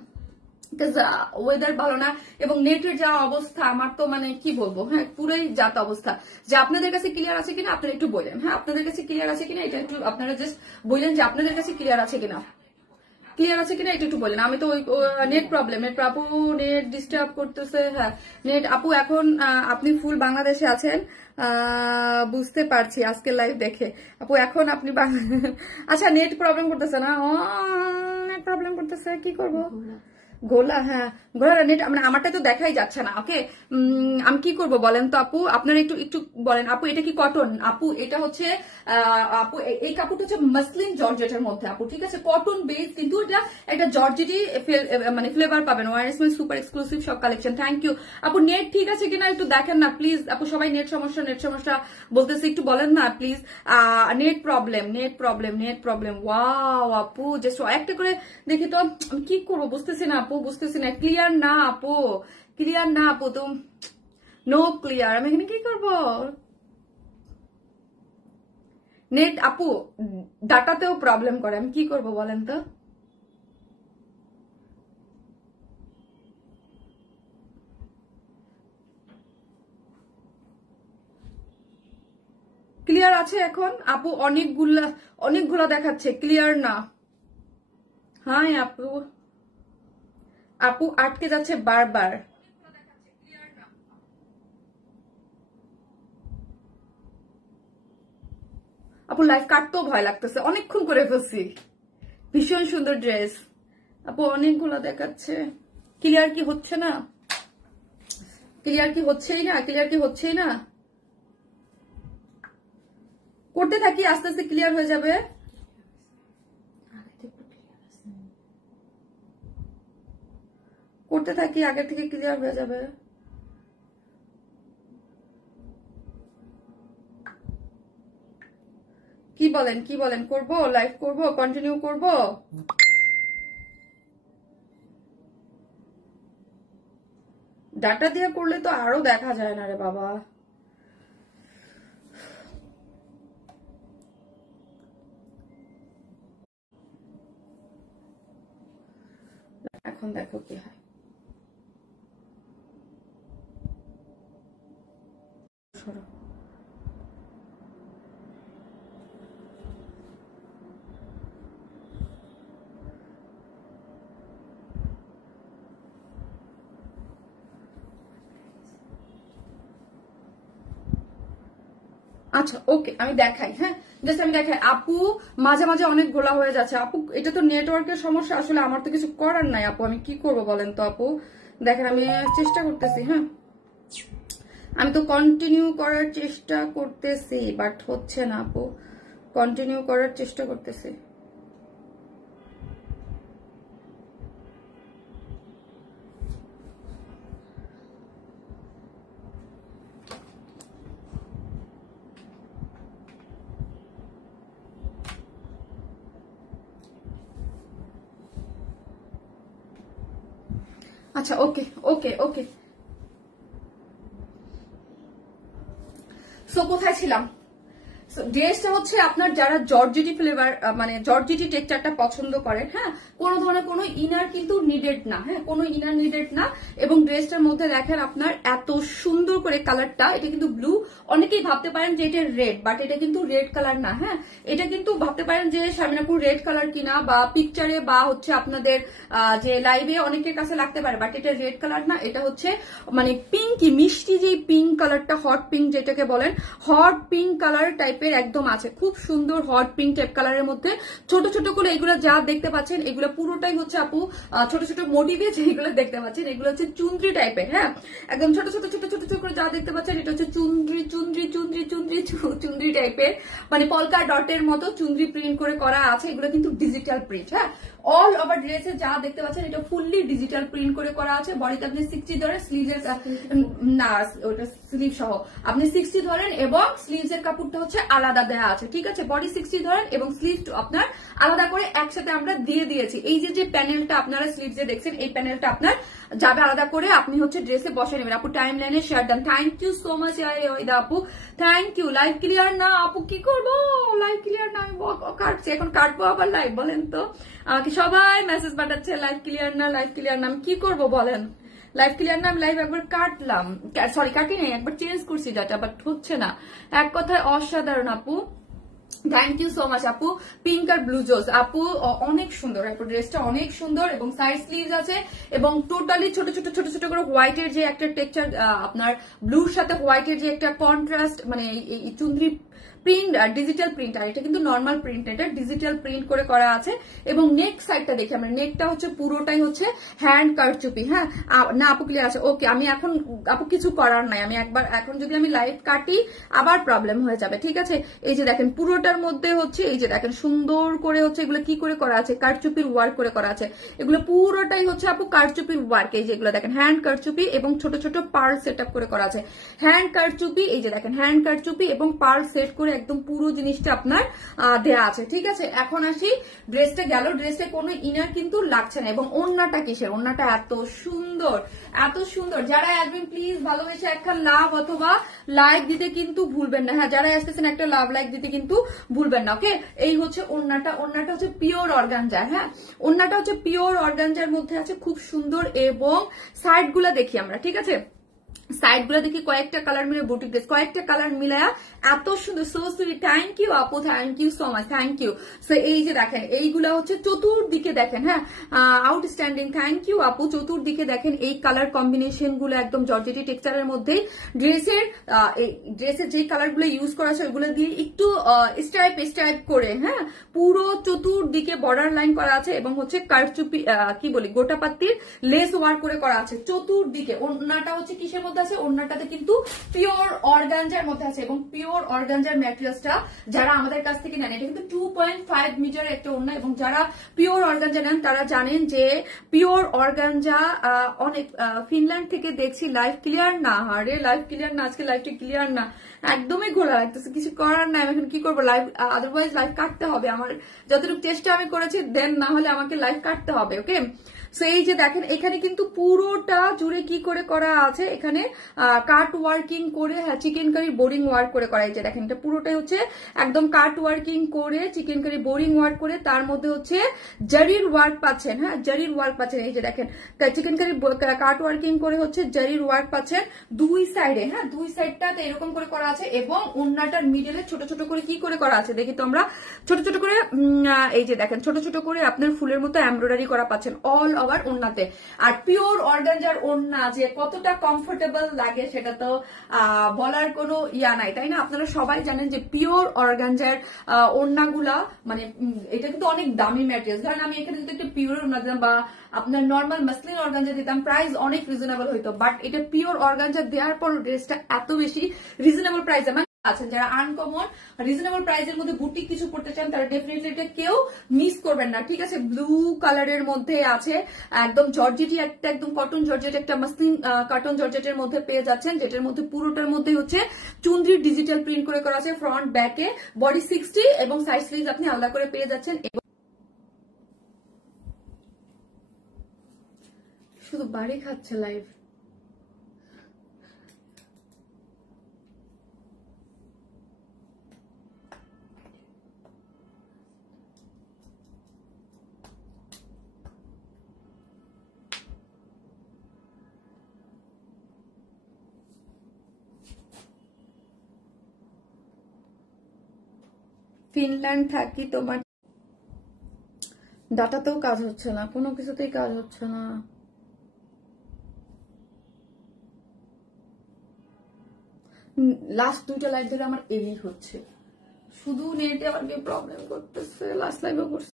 ওয়েদার ভালো না এবং নেটের যা অবস্থা আমার তো মানে কি বলবো, হ্যাঁ পুরোই যাত অবস্থা। যে আপনাদের কাছে ক্লিয়ার আছে কিনা আপনারা একটু বলেন, হ্যাঁ আপনাদের কাছে ক্লিয়ার আছে কিনা এটা একটু আপনারা জাস্ট বললেন যে আপনাদের কাছে ক্লিয়ার আছে কিনা, ক্লিয়ার আছে কিনা এটা একটু বলেন। আমি তো ওই নেট প্রবলেম, নেট আপু নেট ডিস্টার্ব করতেছে, হ্যাঁ নেট আপু এখন আপনি ফুল বাংলাদেশে আছেন বুঝতে পারছি আজকে লাইভ দেখে। আপু এখন আপনি আচ্ছা নেট প্রবলেম করতেছে না, নেট প্রবলেম করতেছে, কি করবো? গোলা, হ্যাঁ গোলা নেট মানে আমারটা তো দেখাই যাচ্ছে না। ওকে আমি কি করব বলেন তো আপু, আপনারা একটু একটু বলেন। আপু এটা কি কটন? আপু এটা হচ্ছে আপু এই কাপড়টা হচ্ছে মাসলিন জর্জেটের মধ্যে আপু, ঠিক আছে? কটন বেস কিন্তু এটা একটা জর্জেটি মানে ফ্লেভার পাবেন। ওয়ারেস মাই সুপার এক্সক্লুসিভ সব কালেকশন। থ্যাংক ইউ আপু। নেট ঠিক আছে কিনা একটু দেখেন না প্লিজ আপু। সবাই নেট সমস্যা বলতেছে, একটু বলেন না please. Net problem, net problem, net problem. Wow আপু জাস্ট একটা করে দেখি তো, আমি কি করবো বুঝতেছি না আপু, বুঝতেছি না। ক্লিয়ার না আপু, ক্লিয়ার না আপু, তো নো ক্লিয়ার। আমি এখানে কি করবো? নেট আপু ডাটাতেও প্রবলেম করে, আমি কি করবো বলেন তো? ক্লিয়ার আছে এখন আপু? অনেকগুলা দেখাচ্ছে, ক্লিয়ার না। হ্যাঁ আপু, আপু আটকে যাচ্ছে বারবার। আপু লাইফ কাটতেও ভয় লাগতেছে, অনেকক্ষণ করে ফেলছি। ভীষণ সুন্দর ড্রেস আপু, অনেকগুলো দেখাচ্ছে। ক্লিয়ার কি হচ্ছে না? ক্লিয়ার কি হচ্ছেই না? ক্লিয়ার কি হচ্ছেই না? করতে থাকি, আস্তে আস্তে ক্লিয়ার হয়ে যাবে। করতে থাকি, আগে থেকে ক্লিয়ার হয়ে যাবে। কি বলেন, কি বলেন? করবো লাইভ, করবো কন্টিনিউ করবো? ডাটা দিয়ে করলে তো আরো দেখা যায় না রে বাবা। এখন দেখো কি হয়। আচ্ছা ওকে আমি দেখাই, হ্যাঁ জাস্ট আমি দেখাই। আপু মাঝে মাঝে অনেক গোলা হয়ে যাচ্ছে আপু, এটা তো নেটওয়ার্কের সমস্যা, আসলে আমার তো কিছু করার নাই আপু। আমি কি করবো বলেন তো আপু? দেখেন আমি চেষ্টা করতেছি, হ্যাঁ আমি তো কন্টিনিউ করার চেষ্টা করতেছি বাট হচ্ছে না আপু, কন্টিনিউ করার চেষ্টা করতেছি। আচ্ছা ওকে ওকে ওকে। সো কোথায় ছিলাম? ড্রেসটা হচ্ছে আপনার যারা জর্জেটি ফ্লেভার মানে জর্জেটি টেক্সচারটা পছন্দ করেন, হ্যাঁ কোনো ধরনের কোনো ইনার কিন্তু নিডেড না, হ্যাঁ কোনো ইনার নিডেড না। এবং ড্রেসটার মধ্যে দেখেন আপনার এত সুন্দর করে কালারটা, এটা কিন্তু ব্লু। অনেকেই ভাবতে পারেন যে এটা রেড, বাট এটা কিন্তু রেড কালার না, হ্যাঁ এটা কিন্তু ভাবতে পারেন যে শারমিনাপুর রেড কালার কিনা বা পিকচারে বা হচ্ছে আপনাদের যে লাইভে অনেকের কাছে লাগতে পারে, বাট এটা রেড কালার না, এটা হচ্ছে মানে পিঙ্কি মিষ্টি যে পিঙ্ক কালারটা, হট পিঙ্ক যেটাকে বলেন, হট পিঙ্ক কালার টাইপের টাইপের একদম আছে, খুব সুন্দর হট পিঙ্ক টাইপ কালারের মধ্যে ছোট ছোট করে এগুলো যা দেখতে পাচ্ছেন এগুলো পুরোটাই হচ্ছে আপু ছোট ছোট মোটিভে যেগুলো দেখতে পাচ্ছেন এগুলো হচ্ছে চুনরি টাইপের। হ্যাঁ, একদম ছোট ছোট ছোট ছোট ছোট করে যা দেখতে পাচ্ছেন এটা হচ্ছে চুনরি চুনরি চুনরি চুনরি চুনরি টাইপের, মানে পলকা ডটের মতো চুনরি প্রিন্ট করে করা আছে। এগুলো কিন্তু ডিজিটাল প্রিন্ট। হ্যাঁ, অল ওভার ড্রেসে যা দেখতে পাচ্ছেন এটা ফুললি ডিজিটাল প্রিন্ট করে করা আছে। বডিতে আপনি 60 ধরেন, স্লিভের না ওটা স্লিভ সহ আপনি 60 ধরেন এবং স্লিভস এর কাপড়টা হচ্ছে আলাদা দেওয়া আছে। ঠিক আছে, বডি 60 ধরেন এবং স্লিভ আপনার আলাদা করে একসাথে আমরা দিয়ে দিয়েছি। এই যে প্যানেলটা আপনারা স্লিভসে দেখছেন এই প্যানেলটা আপনার যাবে আলাদা করে, আপনি হচ্ছে ড্রেসে বসে নেবেন। আপু টাইম লাইনে শেয়ার দেন, থ্যাংক ইউ সো মাচ আপু, থ্যাংক ইউ। লাইভ ক্লিয়ার না আপু, কি করবো, লাইভ ক্লিয়ার না, আমি কাটছি এখন, কাটবো আবার লাইভ, বলেন তো। আমাকে সবাই মেসেজ পাঠাচ্ছে লাইভ ক্লিয়ার না, লাইভ ক্লিয়ার না, আমি কি করবো বলেন। লাইভ ক্লিয়ার না, আমি লাইভ একবার কাটলাম, সরি কাটি নাই, একবার চেঞ্জ করছি ডাটা, বাট হচ্ছে না। এক কথায় অসাধারণ আপু, থ্যাংক ইউ সো মাচ আপু। পিঙ্ক আর ব্লু জোস আপু অনেক সুন্দর, আপু ড্রেসটা অনেক সুন্দর এবং সাইড স্লিভস আছে এবং টোটালি ছোট ছোট ছোট ছোট করে হোয়াইটের যে একটা টেক্সচার, আপনার ব্লুর সাথে হোয়াইটের যে একটা কন্ট্রাস্ট, মানে এই চুনরি প্রিন্ট আর ডিজিটাল প্রিন্ট, আর এটা কিন্তু নর্মাল প্রিন্ট, এটা ডিজিটাল প্রিন্ট করে করা আছে। এবং নেক সাইডটা দেখি আমরা, নেকটা হচ্ছে পুরোটাই হচ্ছে হ্যান্ড কারচুপি। হ্যাঁ না আপু ক্লিয়ার আছে, ওকে। আমি এখন আপু কিছু করার নাই, আমি একবার এখন যদি আমি লাইভ কাটি আবার প্রবলেম হয়ে যাবে। ঠিক আছে, এই যে দেখেন পুরোটার মধ্যে হচ্ছে এই যে দেখেন সুন্দর করে হচ্ছে এগুলো কি করে করা আছে, কারচুপির ওয়ার্ক করে করা আছে। এগুলো পুরোটাই হচ্ছে আপু কারচুপির ওয়ার্ক। এই যে এগুলো দেখেন হ্যান্ড কারচুপি এবং ছোট ছোট পার্ল সেট আপ করে করা আছে। হ্যান্ড কারচুপি, এই যে দেখেন হ্যান্ড কারচুপি এবং পার্ল সেট করে একদম পুরো জিনিসটা আপনার দেয়া আছে। ঠিক আছে, এখন আসি ড্রেসটা গেল, ড্রেসে কোনো ইনার কিন্তু লাগছে না। এবং ওড়নাটা কিসের, ওড়নাটা এত সুন্দর এত সুন্দর। যারা আসবেন প্লিজ ভালোবেসে একটা লাভ অথবা লাইক দিতে কিন্তু ভুলবেন না। হ্যাঁ, যারা আসতেছেন একটা লাভ লাইক দিতে কিন্তু ভুলবেন না। ওকে, এই হচ্ছে ওড়নাটা, ওড়নাটা হচ্ছে পিওর অর্গানজা। হ্যাঁ, ওড়নাটা হচ্ছে পিওর অর্গানজার মধ্যে আছে, খুব সুন্দর। এবং সাইড গুলা দেখি আমরা, ঠিক আছে, সাইড গুলো দেখি কয়েকটা কালার মিলে বুটিক ড্রেস, কয়েকটা কালার মিলায়া এত সুন্দর, সো সুইট। থ্যাংক ইউ আপু, thank you so much, thank you. So এই যে দেখেন এইগুলা হচ্ছে চতুর্দিকে দেখেন, হ্যাঁ আউটস্ট্যান্ডিং, থ্যাংক ইউ আপু। চতুর্দিকে দেখেন এই কালার কম্বিনেশন গুলো একদম জর্জেটি টেক্সচারের মধ্যেই ড্রেসের যে কালার গুলো ইউজ করা আছে ওগুলো দিয়ে একটু স্ট্রাইপ স্ট্রাইপ করে, হ্যাঁ পুরো চতুর্দিকে বর্ডার লাইন করা আছে এবং হচ্ছে কারচুপি কি বলি গোটাপাত্তির লেস ওয়ার্ক করে করা আছে চতুর্দিকে। ওড়নাটা হচ্ছে কিসের মধ্যে আছে, ওড়নাটাতে কিন্তু পিওর অর্গানজার মধ্যে আছে এবং পিওর অর্গানজার ম্যাটেরিয়ালসটা যারা আমাদের কাছ থেকে নেন, এটা কিন্তু 2.5 মিটারের একটা ওড়না। এবং যারা পিওর অর্গানজা নেন তারা জানেন যে পিওর অর্গানজা অনেক ফিনল্যান্ড থেকে দেখছি। লাইভ ক্লিয়ার না, আরে লাইভ ক্লিয়ার না, আজকে লাইভটা ক্লিয়ার না, একদমই ঘোলা লাগতেছে, কিছু করার নাই। আমি এখন কি করবো, লাইভ আদারওয়াইজ লাইভ কাটতে হবে। আমার যতটুকু চেষ্টা আমি করেছি দেন, না হলে আমাকে লাইভ কাটতে হবে। ওকে, সো এই যে দেখেন এখানে কিন্তু পুরোটা জুড়ে কি করে করা আছে, এখানে কাট ওয়ার্কিং করে, হ্যাঁ চিকেন কারি বোরিং ওয়ার্ক করে করা। এই যে দেখেন এটা পুরোটাই হচ্ছে একদম কাট ওয়ার্কিং করে, চিকেন কারি বোরিং ওয়ার্ক করে, তার মধ্যে হচ্ছে জারির ওয়ার্ক পাচ্ছেন। হ্যাঁ, জারির ওয়ার্ক পাচ্ছেন। এই যে দেখেন চিকেন কারি কাট ওয়ার্কিং করে হচ্ছে জারির ওয়ার্ক পাচ্ছেন দুই সাইডে। হ্যাঁ, দুই সাইডটাতে এরকম করে করা আছে এবং ওড়নাটার মিডলে ছোট ছোট করে কি করে করা আছে দেখি তো আমরা, ছোট ছোট করে এই যে দেখেন ছোট ছোট করে আপনার ফুলের মতো এমব্রয়ডারি করা পাচ্ছেন অল ওভার ওড়নাতে। আর পিওর অর্গানজার ওড়না যে কতটা কমফোর্টেবল লাগে সেটা তো বলার কোনো ইয়া নাই, তাই না? আপনারা সবাই জানেন যে পিওর অর্গানজার ওড়নাগুলা মানে এটা কিন্তু অনেক দামি ম্যাটেরিয়াল। ধরেন আমি এখানে যদি একটা পিওর ওড়না দিতাম বা আপনার নর্মাল মাসলিন অর্গানজা দিতাম, প্রাইস অনেক রিজনেবল হইতো। বাট এটা পিওর অর্গানজা দেওয়ার পর ড্রেসটা এত বেশি রিজনেবল প্রাইসে আছেন। যারা আনকমন রিজনেবল প্রাইসের মধ্যে বুটিক কিছু করতে চান তারা ডেফিনেটলি এটা কেউ মিস করবেন না। ঠিক আছে, ব্লু কালারের মধ্যে আছে একদম জর্জেটি একটা, একদম কটন জর্জেট একটা মাসলিন কটন জর্জেটের মধ্যে পেয়ে যাচ্ছেন, যেটার মধ্যে পুরোটার মধ্যে হচ্ছে চুনরি ডিজিটাল প্রিন্ট করে করা আছে ফ্রন্ট ব্যাকে, বডি 60 এবং সাইড স্লিভ আপনি আলাদা করে পেয়ে যাচ্ছেন। শুধু বাড়ি খাচ্ছে লাইভ। ফিনল্যান্ড থাকি, তোমার ডাটাতেও কাজ হচ্ছে না, কোনো কিছুতেই কাজ হচ্ছে না। লাস্ট দুইটা লাইভ ধরে আমার এই হচ্ছে, শুধু নেটে আবার কি প্রবলেম করতেছে, লাস্ট লাইভও করছে।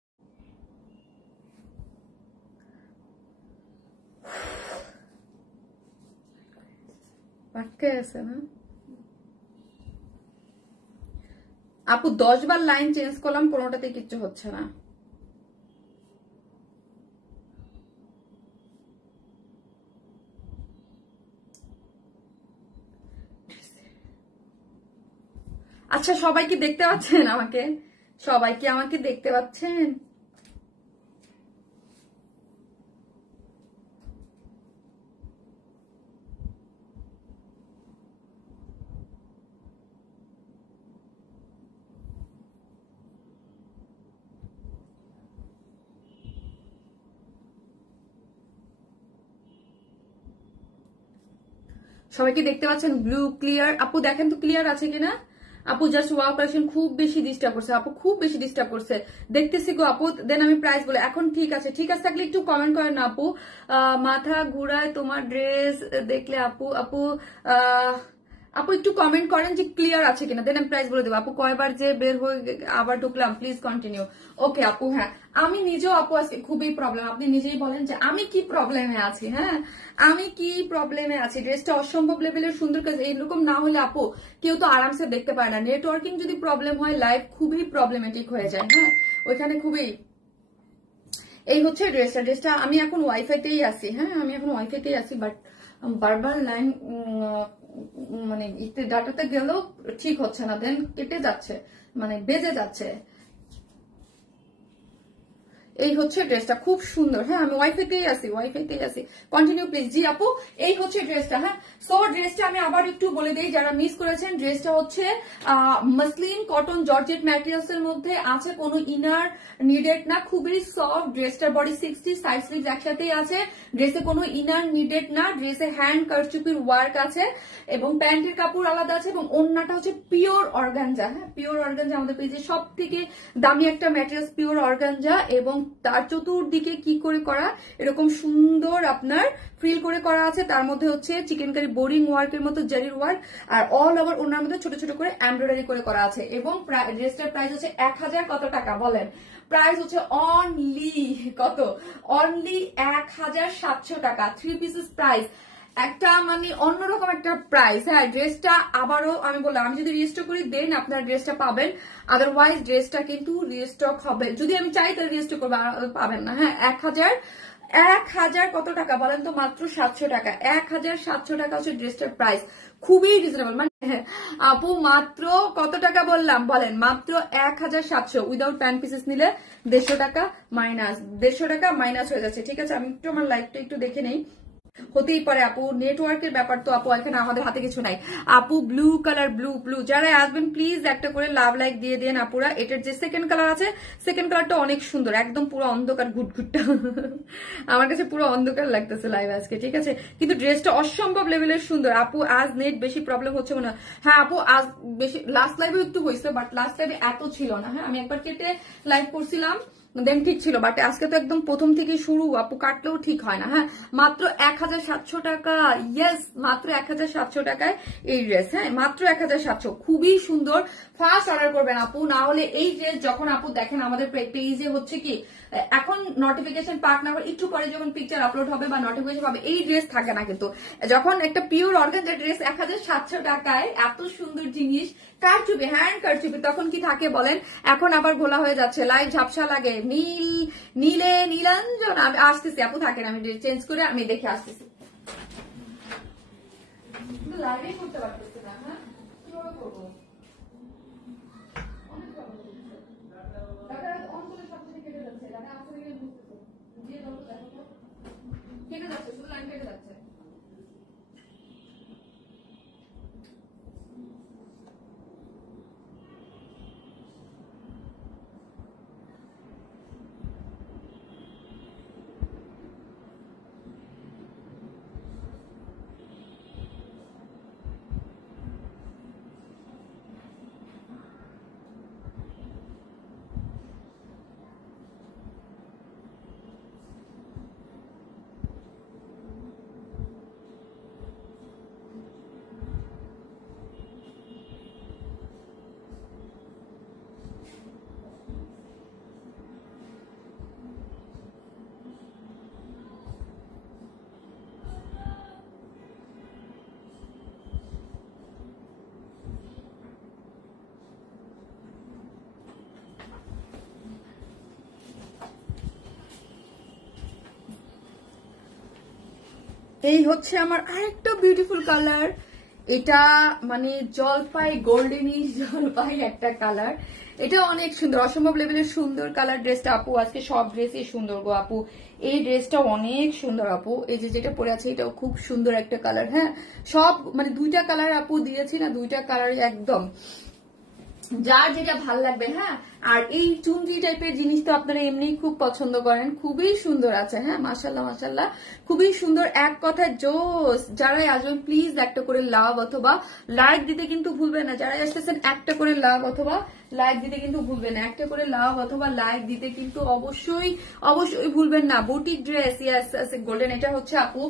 আটকে আছে না আপু, 10 বার লাইন চেঞ্জ করলাম, কোনোটাতে কিচ্ছু হচ্ছে না। আচ্ছা, সবাই কি দেখতে পাচ্ছেন আমাকে? সবাই কি আমাকে দেখতে পাচ্ছেন? সবাই কি দেখতে পাচ্ছেন? ব্লু ক্লিয়ার আপু, দেখেন তো ক্লিয়ার আছে কিনা আপু। জাস্ট ওয়াও কালেকশন খুব বেশি ডিস্টার্ব করছে আপু, খুব বেশি ডিস্টার্ব করছে, দেখতেছি গো আপু। দেন আমি প্রাইস বলে এখন ঠিক আছে, ঠিক আছে থাকলে একটু কমেন্ট করেন না আপু। মাথা ঘুরায় তোমার ড্রেস দেখলে আপু। আপু আপু একটু কমেন্ট করেন যে ক্লিয়ার আছে কিনা, দেন আমি প্রাইস বলে দেবো আপু। কয়বার যে বের হয়ে আবার ঢুকলাম, প্লিজ কন্টিনিউ। ওকে আপু, হ্যাঁ আমি নিজেও আপু আজকে খুবই প্রবলেম, আপনি নিজেই বলেন যে আমি কি প্রবলেমে আছি। হ্যাঁ আমি কি প্রবলেমে আছি, ড্রেসটা অসম্ভব লেভেলের সুন্দর, কাজ এইরকম না হলে আপু কেউ তো আরামসে দেখতে পায় না। নেটওয়ার্কিং যদি প্রবলেম হয় লাইফ খুবই প্রবলেমেটিক হয়ে যায়। হ্যাঁ ওইখানে খুবই। এই হচ্ছে ড্রেসটা আমি এখন ওয়াইফাইতেই আছি। হ্যাঁ আমি এখন ওয়াইফাইতেই আছি, বাট বারবার লাইন মানে ডাটাতে গেলেও ঠিক হচ্ছে না, দেন কেটে যাচ্ছে, মানে বেজে যাচ্ছে। এই হচ্ছে ড্রেসটা খুব সুন্দর। হ্যাঁ আমি ওয়াইফাইতেই আছি। Continue please. জি আপু, এই হচ্ছে ড্রেসটা। হ্যাঁ সো ড্রেসটা আমি আবার একটু বলে দিই যারা মিস করেছেন। ড্রেসটা হচ্ছে মাসলিন কটন জর্জেট ম্যাটেরিয়ালস এর মধ্যে আছে, কোনো ইনার নিডেড না, খুবই সফট। ড্রেসটার বডি 60, সাইড স্লিভস একসাথেই আছে। ড্রেসে কোনো ইনার নিডেড না, ড্রেসে হ্যান্ড কারচুপির ওয়ার্ক আছে এবং প্যান্টের কাপড় আলাদা আছে এবং ওড়নাটা হচ্ছে পিওর অর্গানজা। হ্যাঁ পিওর অর্গানজা আমাদের পেজে সব থেকে দামি একটা ম্যাটেরিয়ালস, পিওর অর্গানজা। এবং তার চতুর্দিকে কি করে করা, এরকম সুন্দর আপনার ফ্রিল করে করা আছে, তার মধ্যে হচ্ছে চিকেন কারি বোরিং ওয়ার্কের মতো জারির ওয়ার্ক, আর অল ওভার ওনার মধ্যে ছোট ছোট করে এমব্রয়ডারি করে করা আছে। এবং ড্রেসটার প্রাইস হচ্ছে 1000 কত টাকা বলেন? প্রাইস হচ্ছে অনলি কত? অনলি 1700 টাকা। 3 পিসেস প্রাইস, একটা মানে অন্যরকম একটা প্রাইস। হ্যাঁ ড্রেসটা আবারও আমি বললাম, আমি যদি রিস্টক করি দেন আপনার ড্রেসটা পাবেন, আদারওয়াইজ ড্রেসটা কিন্তু রিস্টক হবে, যদি আমি চাই তাহলে রিস্টক করবো, পাবেন না। হ্যাঁ 1000 কত টাকা বলেন তো? মাত্র 700 টাকা। 1700 টাকা হচ্ছে ড্রেসটার প্রাইস, খুবই রিজনেবল। মানে আপু মাত্র কত টাকা বললাম বলেন? মাত্র 1700। উইদাউট প্যান্ট পিসেস নিলে 150 টাকা মাইনাস, 150 টাকা মাইনাস হয়ে যাচ্ছে। ঠিক আছে আমি একটু আমার লাইফটা একটু দেখে নেই। হতেই পারে আপু, নেটওয়ার্কের ব্যাপার তো আপু, এখানে আমাদের হাতে কিছু নাই আপু। ব্লু কালার, ব্লু যারা আসবেন প্লিজ একটা করে লাভ লাইক দিয়ে দেন আপুরা। এটার যে সেকেন্ড কালার আছে, সেকেন্ড কালারটা অনেক সুন্দর, একদম পুরো অন্ধকার ঘুটঘুটটা আমার কাছে পুরো অন্ধকার লাগতেছে লাইভ আজকে। ঠিক আছে কিন্তু ড্রেসটা অসম্ভব লেভেলের সুন্দর আপু। আজ নেট বেশি প্রবলেম হচ্ছে মনে হয়। হ্যাঁ আপু আজ বেশি, লাস্ট লাইভে একটু হয়েছে, বাট লাস্ট লাইভে এত ছিল না। হ্যাঁ আমি একবার কেটে লাইভ করছিলাম, দেন ঠিক ছিল, বাট আজকে তো একদম প্রথম থেকে শুরু আপু, কাটলেও ঠিক হয় না। হ্যাঁ মাত্র 1700 টাকা। ইয়েস মাত্র 1700 টাকায় এই ড্রেস। হ্যাঁ মাত্র 1700, খুবই সুন্দর। ফার্স্ট অর্ডার করবেন আপু, না হলে এই ড্রেস যখন আপু দেখেন আমাদের পেজে হচ্ছে কি এখন নোটিফিকেশন পাক না করে একটু পরে যখন পিকচার আপলোড হবে বা নোটিফিকেশন পাবে, এই ড্রেস থাকে না। কিন্তু যখন একটা পিওর অর্গানজা ড্রেস 1700 টাকায় এত সুন্দর জিনিস, কারচুপি হ্যান্ড কারচুপি, তখন কি থাকে বলেন? এখন আবার ঘোলা হয়ে যাচ্ছে, লাইট ঝাপসা লাগে, নীলে নীলাঞ্জন। আমি আসতেছি আপু, থাকেন আমি চেঞ্জ করে আমি দেখে আসতেছি। লাইভই করতে পারতেছি না। হ্যাঁ কিভাবে করবো? কেটে যাচ্ছে, শুধু লাইন কেটে যাচ্ছে। এই হচ্ছে আমার আরেকটা বিউটিফুল কালার, এটা মানে জলপাই গোল্ডেনিশ জলপাই একটা কালার, এটা অনেক সুন্দর, অসম্ভব লেভেলের সুন্দর কালার। ড্রেসটা আপু আজকে সব ড্রেসই সুন্দর গো আপু, এই ড্রেসটা অনেক সুন্দর আপু, এই যে যেটা পরে আছে এটাও খুব সুন্দর একটা কালার। হ্যাঁ সব মানে দুইটা কালার আপু দিয়েছি না, দুইটা কালার একদম যার যেটা ভাল লাগবে। হ্যাঁ আর এই চুনরি টাইপের জিনিস তো আপনারা এমনি খুব পছন্দ করেন, খুবই সুন্দর আছে। হ্যাঁ মাশাল্লাহ মাশাল্লাহ খুবই সুন্দর, এক কথায় জোস। যারাই আসবেন প্লিজ একটা করে লাভ অথবা লাইক দিতে কিন্তু ভুলবেন না, যারাই আসতেছেন একটা করে লাভ অথবা লাইক দিতে কিন্তু ভুলবেন না, একটা করে লাভ অথবা লাইক দিতে কিন্তু অবশ্যই অবশ্যই ভুলবেন না। বুটিক ড্রেস ইয়াস গোল্ডেন, এটা হচ্ছে আপু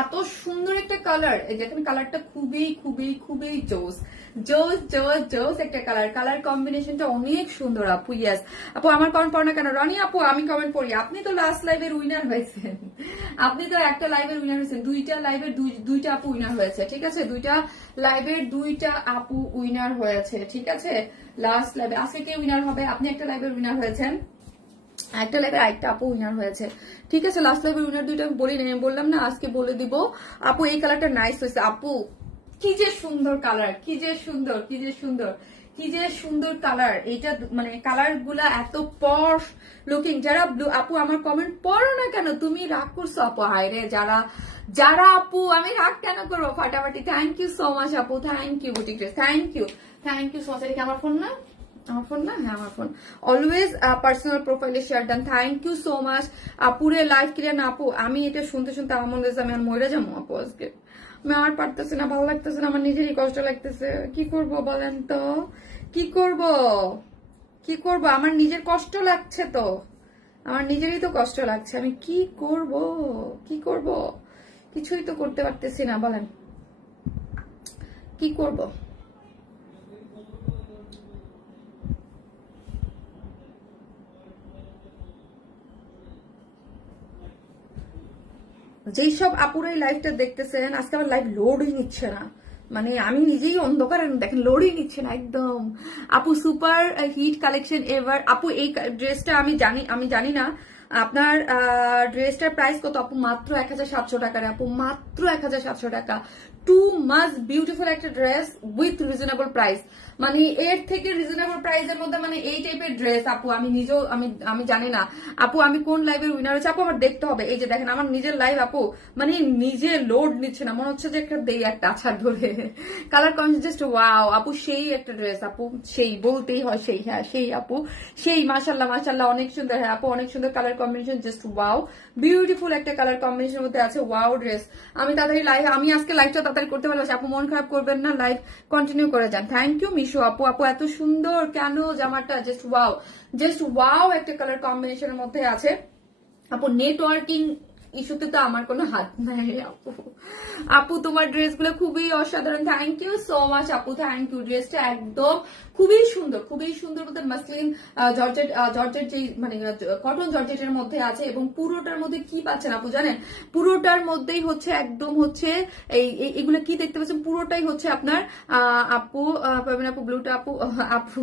এত সুন্দর একটা কালার, দেখেন কালারটা খুবই খুবই খুবই জোস জোস জোস জোস একটা কালার, কালার কম্বিনেশনটা অনেক সুন্দর আপু। ইয়াস আপু আমার কমেন্ট পড়ো না কেন? রনি আপু আমি কমেন্ট পড়ি, আপনি তো লাস্ট লাইভের উইনার হয়েছেন, আপনি তো একটা লাইভের উইনার হয়েছেন, দুইটা লাইভের দুইটা আপু উইনার হয়েছে, ঠিক আছে, দুইটা লাইভের দুইটা আপু উইনার হয়েছে, ঠিক আছে। লাস্ট লাইভে আজকে কে উইনার হবে? আপনি একটা লাইভের উইনার হয়েছেন, একটা লাইভের আরেকটা আপু উইনার হয়েছে, ঠিক আছে। লাস্ট লাইভের উইনার দুইটা আমি বলি নাই, বললাম না আজকে বলে দিব। আপু এই কালারটা নাইস হয়েছে আপু, কি যে সুন্দর কালার, কি যে সুন্দর, কি যে সুন্দর, কি যে সুন্দর কালার। এইটা মানে কালার গুলা এত পশ লুকিং। যারা আপু আমার কমেন্ট পড়ো না কেন? তুমি রাগ করছো আপু? হায় রে যারা যারা আপু, আমি রাগ কেন করবো? ফাটাফাটি থ্যাংক ইউ সো মাচ আপু, thank you boutique dress, thank you so much. এটা কি আমার ফোন না? আমার ফোন না? হ্যাঁ আমার ফোন। অলওয়েজ পার্সোনাল প্রোফাইলে share done, thank you so much আপুরে। লাইভ ক্লিয়ার না আপু? আমি এটা শুনতে শুনতে আমার মনে হচ্ছে আমি আর মরে যাবো আপু আজকে, আমি আর পারতেছি না, ভালো লাগতেছে না, আমার নিজেরই কষ্ট লাগতেছে। কি করব বলেন তো, কি করব কি করব? আমার নিজের কষ্ট লাগছে তো, আমার নিজেরই তো কষ্ট লাগছে, আমি কি করব কি করব? কিছুই তো করতে পারতেছি না, বলেন কি করব? যেই সব আপুরাই লাইভটা দেখতেছেন, আজকে আমার লাইভ লোডই নিচ্ছে না, মানে আমি নিজেই অন্ধকার, দেখেন লোডই নিচ্ছে না একদম। আপু সুপার হিট কালেকশন এভার। আপু এই ড্রেসটা আমি জানি না আপনার ড্রেসটার প্রাইস কত আপু? মাত্র 1700 টাকা রে আপু, মাত্র 1700 টাকা। টু মাচ বিউটিফুল একটা ড্রেস উইথ রিজনেবল প্রাইস, মানে এর থেকে রিজনেবল প্রাইসের মধ্যে মানে এই টাইপের ড্রেস আপু আমি নিজেও আমি জানি না আপু আমি কোন লাইভের উইনার হচ্ছে আপু, আমার দেখতে হবে। এই যে দেখেন আমার নিজের লাইভ আপু, মানে নিজে লোড নিচ্ছে না, মনে হচ্ছে যে একটা দেই একটা আছাড় ধরে। কালার কম্বিনেশন জাস্ট ওয়াও আপু, সেই একটা ড্রেস আপু, সেই বলতেই হয় সেই। হ্যাঁ সেই আপু সেই, মাশাল্লাহ মাশাল্লাহ অনেক সুন্দর। হ্যাঁ আপু অনেক সুন্দর colour combination, just wow beautiful একটা কালার কম্বিনেশনের মধ্যে আছে ওয়াও ড্রেস। আমি তাড়াতাড়ি লাইভ, আমি আজকে লাইভটা তাড়াতাড়ি করতে ভালোবাসি আপু, মন খারাপ করবেন না, লাইভ কন্টিনিউ করে যান। থ্যাংক ইউ মিশু আপু, আপু এত সুন্দর কেন জামাটা, জাস্ট ওয়াও একটা কালার কম্বিনেশনের মধ্যে আছে আপু। নেটওয়ার্কিং ইস্যুতে তো আমার কোনো হাত নাই আপু। আপু তোমার ড্রেসগুলো খুবই অসাধারণ, থ্যাংক ইউ সো মাচ আপু, থ্যাংক ইউ। ড্রেসটা একদম খুবই সুন্দর, খুবই সুন্দর বলতে মাসলিন জর্জেট যে মানে কটন জর্জেটের মধ্যে আছে, এবং পুরোটার মধ্যে কি পাচ্ছেন আপু জানেন? পুরোটার মধ্যেই হচ্ছে একদম হচ্ছে এগুলো কি দেখতে পাচ্ছেন, পুরোটাই হচ্ছে আপনার আপু পাবেন আপু, ব্লুটা আপু আপু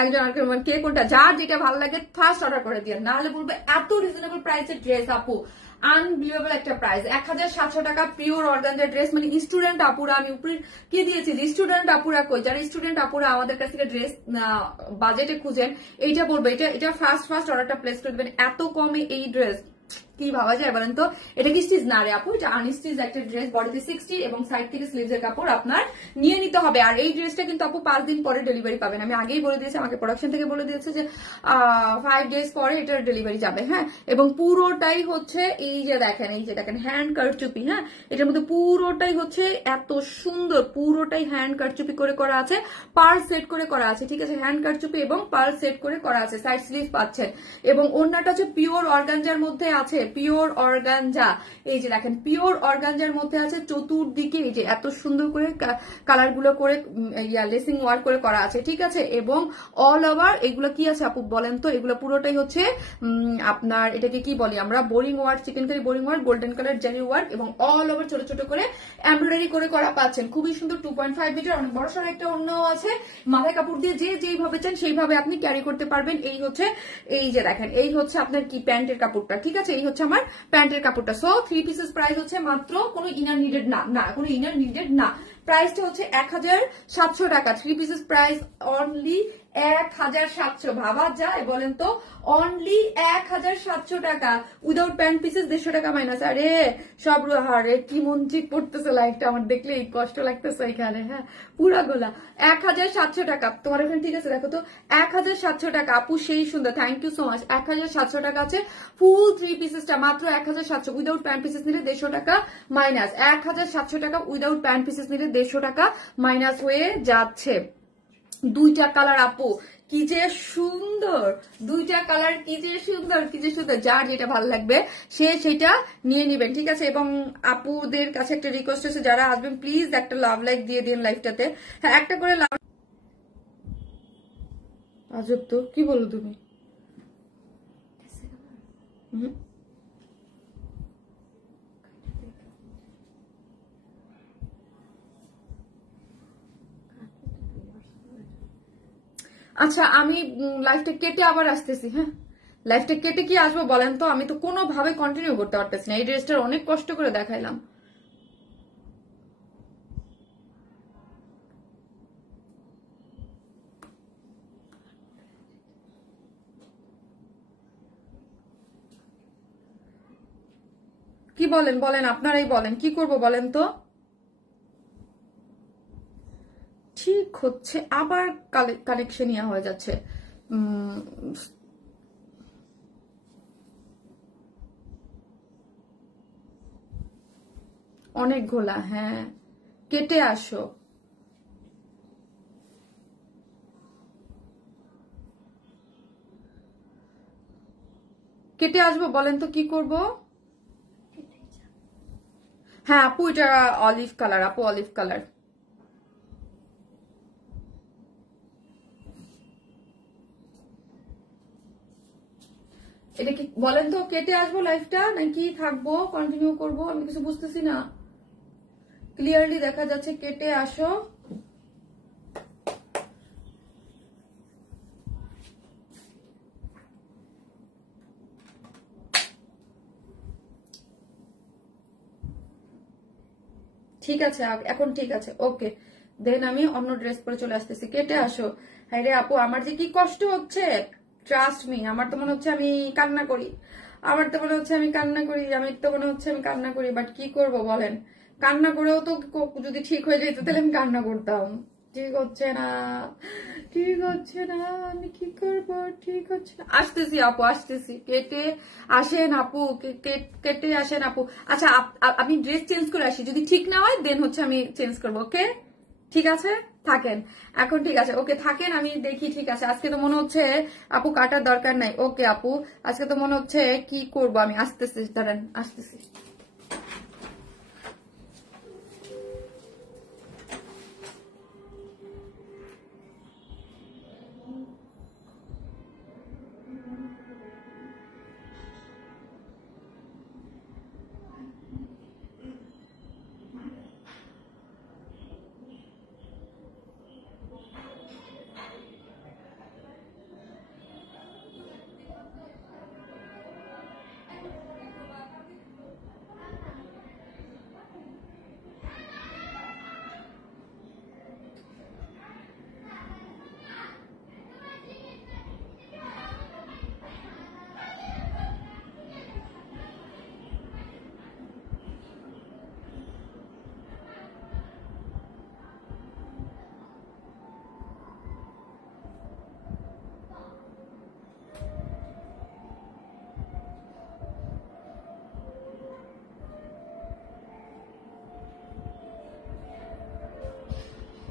একজন মানে কে কোনটা, যার যেটা ভালো লাগে ফার্স্ট অর্ডার করে দিয়ে, নাহলে বলবো এত রিজনেবল প্রাইসের ড্রেস আপু, আনবিলিভেবল একটা প্রাইস। 1700 টাকা পিওর অর্গানজার ড্রেস, মানে স্টুডেন্ট আপুরা, আমি উপরে কি দিয়েছি স্টুডেন্ট আপুরা কই, যারা স্টুডেন্ট আপুরা আমাদের কাছ থেকে ড্রেস বাজেটে খুঁজেন, এইটা বলবো, এটা ফার্স্ট অর্ডারটা প্লেস করে দেবেন। এত কমে এই ড্রেস কি ভাবা যায় বলেন তো? এটা কি স্টিচ না রে আপু, এটা আনস্টিচ একটা ড্রেস, বডিতে 60 এবং সাইড থেকে স্লিভস এর কাপড় আপনার নিয়ে নিতে হবে। আর এই ড্রেসটা কিন্তু আপু 5 দিন পরে ডেলিভারি পাবেন, আমি আগেই বলে দিয়েছি, আমাকে প্রোডাকশন থেকে বলে দিয়েছে যে 5 ডেজ পরে এটার ডেলিভারি যাবে। হ্যাঁ এবং পুরোটাই হচ্ছে এই যে দেখেন হ্যান্ড কারচুপি। হ্যাঁ এটার মধ্যে পুরোটাই হচ্ছে এত সুন্দর, পুরোটাই হ্যান্ড কারচুপি করে করা আছে, পার্ল সেট করে করা আছে, ঠিক আছে, হ্যান্ড কারচুপি এবং পার্ল সেট করে করা আছে, সাইড স্লিভ পাচ্ছেন, এবং ওন্নাটা হচ্ছে পিওর অর্গানজার মধ্যে আছে, পিওর অর্গানজা। এই যে দেখেন পিওর অর্গানজার মধ্যে আছে, চতুর্দিকে এই যে এত সুন্দর করে কালার গুলো করে লেসিং ওয়ার্ক করে করা আছে, ঠিক আছে, এবং অল ওভার এগুলো কি আছে আপু বলেন তো? এগুলো পুরোটাই হচ্ছে আপনার এটাকে কি বলি আমরা, boring work, chikankari boring work, golden colour zari work, এবং অল ওভার ছোট ছোট করে এমব্রয়ডারি করে করা পাচ্ছেন, খুবই সুন্দর। 2.5 মিটার অনেক বড় সড়ো একটা অন্যও আছে, মাথায় কাপড় দিয়ে যে যেইভাবে চান সেইভাবে আপনি ক্যারি করতে পারবেন। এই হচ্ছে এই যে দেখেন এই হচ্ছে আপনার কি প্যান্টের কাপড়টা, ঠিক আছে, এই হচ্ছে হচ্ছে আমার প্যান্টের কাপড়টা। সো 3 পিসেস প্রাইস হচ্ছে মাত্র, কোনো ইনার নিডেড না, কোনো ইনার নিডেড না। প্রাইসটা হচ্ছে 1700 টাকা। 3 পিসেস প্রাইস অনলি 1700। ভাবা যায় বলেন তো, অনলি 1700 টাকা উইদাউট প্যান্ট পিসেস 150 টাকা মাইনাস। আরে সব হারে কি মন ঠিক পড়তেছে, লাইফটা আমার দেখলে কষ্ট লাগতেছে এখানে। হ্যাঁ পুরা গোলা 1700 টাকা তোমার এখানে, ঠিক আছে দেখো তো 1700 টাকা। আপু সেই সুন্দর, থ্যাংক ইউ সো মাচ। 1700 টাকা আছে ফুল 3 পিসেসটা, মাত্র 1700। উইদাউট প্যান্ট পিসেস নিলে 150 টাকা মাইনাস। 1700 টাকা উইদাউট প্যান্ট পিসেস নিলে 150 টাকা মাইনাস হয়ে যাচ্ছে। দুইটা কালার আপু কি যে সুন্দর, দুইটা কালার কি যে সুন্দর, কি যে সুন্দর। যার যেটা ভালো লাগবে সে সেটা নিয়ে নিবেন, ঠিক আছে। এবং আপুদের কাছে একটা রিকোয়েস্ট আছে, যারা আসবেন প্লিজ একটা লাভ লাইক দিয়ে দিন লাইভটাতে। হ্যাঁ একটা করে লাভ। আজব তো, কি বলো তুমি? আচ্ছা আমি লাইফটা কেটে আবার আসতেছি। হ্যাঁ লাইফটা কেটে কি আসবো বলেন তো, আমি তো কোনোভাবে কন্টিনিউ করতে পারতেছি না। এই ড্রেসটার অনেক কষ্ট করে দেখাইলাম। কি বলেন বলেন, আপনারাই বলেন কি করব বলেন তো। ঠিক হচ্ছে, আবার কানেকশন ইয়া হয়ে যাচ্ছে। অনেক ঘোলা, হ্যাঁ কেটে আসো। কেটে আসবো বলেন তো কি করব। হ্যাঁ আপু এটা অলিভ কালার, আপু অলিভ কালার। এটা কি বলেন তো, কেটে আসবো লাইফটা নাকি থাকবো কন্টিনিউ করব, আমি কিছু বুঝতেছি না। ক্লিয়ারলি দেখা যাচ্ছে কেটে আসো। ঠিক আছে এখন ঠিক আছে, ওকে। দেন আমি অন্য ড্রেস পরে চলে আসতেছি, কেটে আসো। হ্যাঁ রে আপু আমার যে কি কষ্ট হচ্ছে, ট্রাস্ট মি। আমার তো মনে হচ্ছে আমি কান্না করি, আমার তো মনে হচ্ছে আমি কান্না করি, আমি তো মনে হচ্ছে আমি কান্না করি। বাট কি করব বলেন, কান্না করেও তো যদি ঠিক হয়ে যেত তাহলে আমি কান্না করতাম। ঠিক হচ্ছে না, ঠিক হচ্ছে না, আমি কি করব, ঠিক হচ্ছে না। আসতেছি আপু আসতেছি, কেটে আসেন আপু, কেটে আসেন আপু। আচ্ছা আমি ড্রেস চেঞ্জ করে আসি, যদি ঠিক না হয় দেন হচ্ছে আমি চেঞ্জ করবো, ওকে ঠিক আছে থাকেন। এখন ঠিক আছে, ওকে থাকেন, আমি দেখি। ঠিক আছে আজকে তো মনে হচ্ছে আপু কাটার দরকার নাই। ওকে আপু আজকে তো মনে হচ্ছে কি করব, আমি আসতেছি, দাঁড়ান আসতেছি।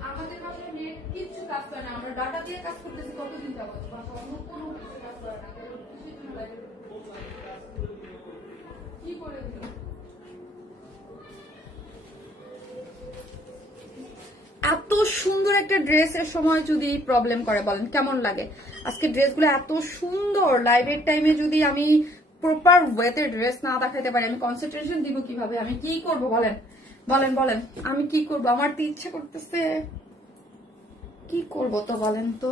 আমাদের বাসায় নেট কিচ্ছু কাজ করে না, আমরা ডাটা দিয়ে কাজ করতেছি কতদিন যাবত, বাসা অন্য কোনো কিছু কাজ করে না। কি করে দিল এত সুন্দর একটা ড্রেসের সময় যদি প্রবলেম করে বলেন কেমন লাগে। আজকে ড্রেসগুলো এত সুন্দর, লাইভের টাইমে যদি আমি প্রপার ওয়েতে ড্রেস না দেখাতে পারি, আমি কনসেন্ট্রেশন দিব কিভাবে, আমি কি করব বলেন বলেন বলেন, আমি কি করব, আমার তো ইচ্ছা করতেছে কি করব তো বলেন তো।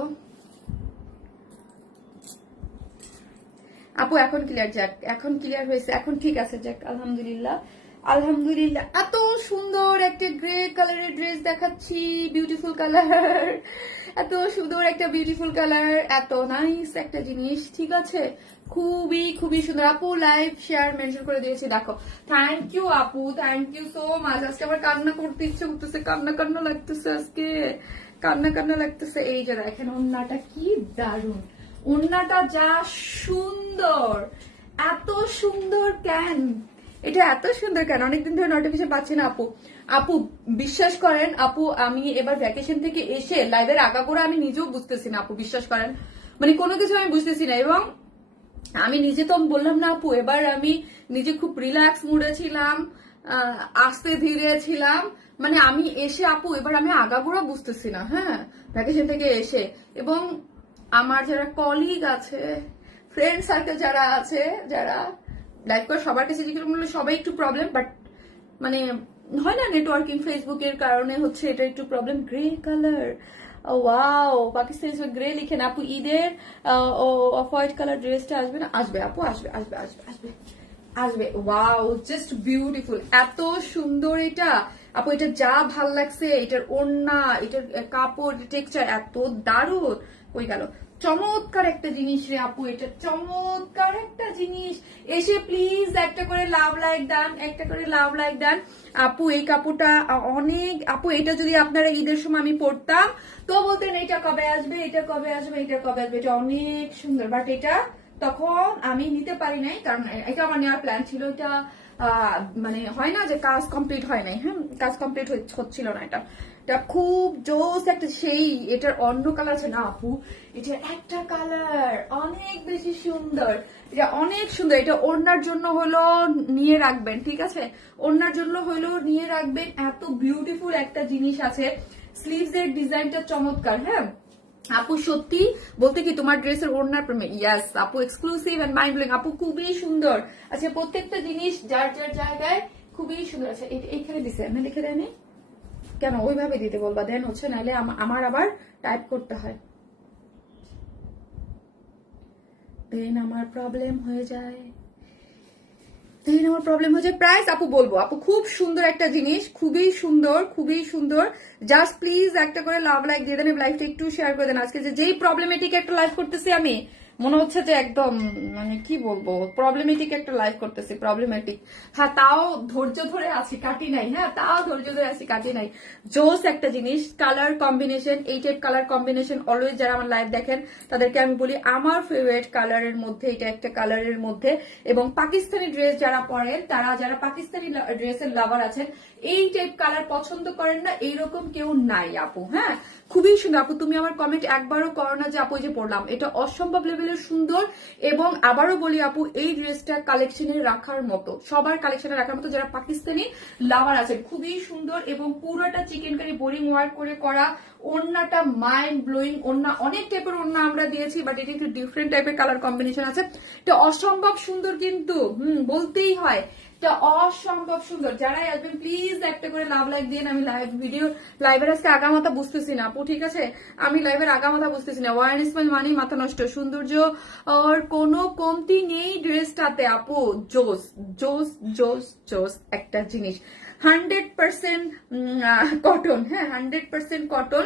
আপু এখন ক্লিয়ার, যাক এখন ক্লিয়ার হয়েছে, এখন ঠিক আছে, যাক আলহামদুলিল্লাহ আলহামদুলিল্লাহ। এত সুন্দর একটা গ্রে কালারের ড্রেস দেখাচ্ছি, বিউটিফুল কালার, এত সুন্দর একটা বিউটিফুল কালার, এত নাইস একটা জিনিস, ঠিক আছে, খুবই খুবই সুন্দর। আপু লাইভ শেয়ার মেনশন করে দিয়েছি, দেখো। থ্যাংক ইউ আপু, থ্যাংক ইউ সো মাচ। আজকে আবার কান্না করতে ইচ্ছে করতেছে, কান্না কান্না লাগতেছে, আজকে কান্না কান্না লাগতেছে। এই যে দেখেন ওড়নাটা কি দারুণ, ওড়নাটা যা সুন্দর, এত সুন্দর কেন, এটা এত সুন্দর কেন? অনেকদিন ধরে নোটিফিকেশন পাচ্ছি না আপু। আপু বিশ্বাস করেন আপু, আমি এবার ভ্যাকেশন থেকে এসে লাইভের আগাগোড়া আমি নিজেও বুঝতেছি না আপু, বিশ্বাস করেন, মানে কোনো কিছু আমি বুঝতেছি না। এবং আমি নিজে তো বললাম না আপু, এবার আমি নিজে খুব রিল্যাক্স মুডে ছিলাম, আস্তে ধীরে ছিলাম, মানে আমি এসে আপু এবার আমি আগাগোড়া বুঝতেছি না, হ্যাঁ, ভ্যাকেশন থেকে এসে। এবং আমার যারা কলিগ আছে, ফ্রেন্ড সার্কেল যারা আছে, যারা লাইভ করে, সবার কাছে জিজ্ঞেস করলে সবাই একটু প্রবলেম, বাট মানে হয় না নেটওয়ার্কিং ফেসবুকের কারণে হচ্ছে এটা একটু problem. Grey colour, wow, Pakistani grey লিখেন আপু। ঈদের অফ হোয়াইট কালার ড্রেসটা আসবে না? আসবে আপু, আসবে আসবে আসবে আসবে আসবে। ওয়াও, জাস্ট বিউটিফুল, এত সুন্দর এটা আপু, এটা যা ভাল লাগছে, এটার ওড়না, এটার কাপড়, টেক্সচার এত দারুণ। কই গেল? চমৎকার একটা জিনিস রে আপু, এটা চমৎকার একটা জিনিস। এসে প্লিজ একটা করে লাভ লাইক দেন, একটা করে লাভ লাইক দেন আপু। এই কাপড়টা অনেক আপু, এটা যদি আপনারা ঈদের সময় আমি পরতাম তো বলতেন এটা কবে আসবে, এটা কবে আসবে, এটা কবে আসবে, এটা অনেক সুন্দর। বাট এটা তখন আমি নিতে পারি নাই, কারণ এটা আমার নেওয়ার প্ল্যান ছিল। এটা মানে হয় না যে কাজ কমপ্লিট হয় নাই, হ্যাঁ, কাজ কমপ্লিট হচ্ছিল না। এটা খুব জোস একটা, সেই এটার অন্য কালার আছে না আপু, এটার একটা কালার অনেক বেশি সুন্দর, এটা অনেক সুন্দর। এটা ওড়নার জন্য হলো নিয়ে রাখবেন, ঠিক আছে, ওড়নার জন্য হলো নিয়ে রাখবেন। এত বিউটিফুল একটা জিনিস আছে, স্লিভস এর ডিজাইনটা চমৎকার। হ্যাঁ আপু, সত্যি বলতে কি তোমার ড্রেসের ওড়নার প্রেমে, ইয়াস আপু, এক্সক্লুসিভ এন্ড মাইন্ড ব্লোয়িং আপু, খুবই সুন্দর। আচ্ছা, প্রত্যেকটা জিনিস যার যার জায়গায় খুবই সুন্দর আছে। এইখানে দিছে, আমি লিখে দেয়নি কেন? ওইভাবে দিতে বলবা, দেন হচ্ছে, নাহলে আমার আবার টাইপ করতে হয়, দেন আমার প্রবলেম হয়ে যায়, প্রাইস আপু বলবো আপু, খুব সুন্দর একটা জিনিস, খুবই সুন্দর, খুবই সুন্দর। জাস্ট প্লিজ একটা করে লাভ লাইক দিয়ে দেন, লাইভটা একটু শেয়ার করে দেন। আজকে যেই প্রবলেমেটিক একটা লাইভ করতেছি আমি, মনে হচ্ছে যে একদম মানে কি বলবো, প্রবলেমেটিক একটা লাইভ করতেছি, প্রবলেমেটিক। হ্যাঁ, তাও ধৈর্য ধরে আছি, কাটি নাই, হ্যাঁ, তাও ধৈর্য ধরে আছি, কাটি নাই। জোস একটা জিনিস, কালার কম্বিনেশন, এই টাইপ কালার কম্বিনেশন অলওয়েজ যারা আমার লাইভ দেখেন তাদেরকে আমি বলি আমার ফেভারিট কালারের মধ্যে এটা একটা কালারের মধ্যে। এবং পাকিস্তানি ড্রেস যারা পরেন, তারা যারা পাকিস্তানি ড্রেসের লাভার আছেন, এই টাইপ কালার পছন্দ করেন না এইরকম কেউ নাই আপু। হ্যাঁ, খুবই সুন্দর আপু, তুমি আমার কমেন্ট একবারও করো না যে আপু এই যে পড়লাম, এটা অসম্ভব লেভেলের সুন্দর। এবং আবারও বলি আপু, এই ড্রেসটা কালেকশনে রাখার মতো, সবার কালেকশনে রাখার মতো যারা পাকিস্তানি লাভার আছেন, খুবই সুন্দর। এবং পুরোটা চিকেন কারি বোরিং ওয়ার্ক করে করা, ওড়নাটা মাইন্ড ব্লোয়িং ওড়না, অনেক টাইপের ওড়না আমরা দিয়েছি, বাট এটা একটু ডিফারেন্ট টাইপের কালার কম্বিনেশন আছে, এটা অসম্ভব সুন্দর কিন্তু, বলতেই হয় এটা অসম্ভব সুন্দর। যারাই আসবেন প্লিজ একটা করে লাভ লাইক দিন। আমি লাইভের আজকে আগামাথা বুঝতেছি না আপু, ঠিক আছে, আমি লাইভের আগামাথা বুঝতেছি না। ওয়ান স্মাইল মানেই মাথা নষ্ট, সৌন্দর্য আর কোনো কমতি নেই ড্রেসটাতে আপু, জোস জোস জোস জোস একটা জিনিস। 100% কটন, হ্যাঁ 100% কটন,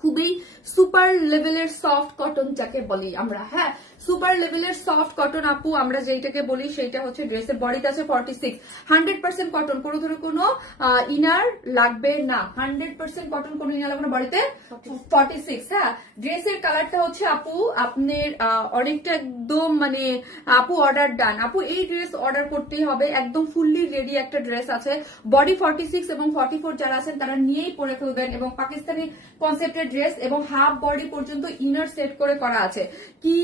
খুবই সুপার লেভেলের সফট কটন যাকে বলি আমরা, হ্যাঁ সুপার লেভেলের সফট কটন আপু, আমরা যেটাকে বলি সেটা হচ্ছে ড্রেসের বডিতে আছে 46, 100% কটন, কোনো ধরনের কোনো ইনার লাগবে না, 100% কটন, কোনো ইনার লাগবে না, বডিতে 46। হ্যাঁ, ড্রেসের কালারটা হচ্ছে আপু আপনার অনেকটা একদম মানে আপু অর্ডার ডান আপু, এই ড্রেস অর্ডার করতেই হবে, একদম ফুললি রেডি একটা ড্রেস আছে, বডি 46 এবং 44 যারা আছেন তারা নিয়েই পরে ফেলবেন। এবং পাকিস্তানি কনসেপ্টের ড্রেস এবং হাফ বডি পর্যন্ত ইনার সেট করে করা আছে, কি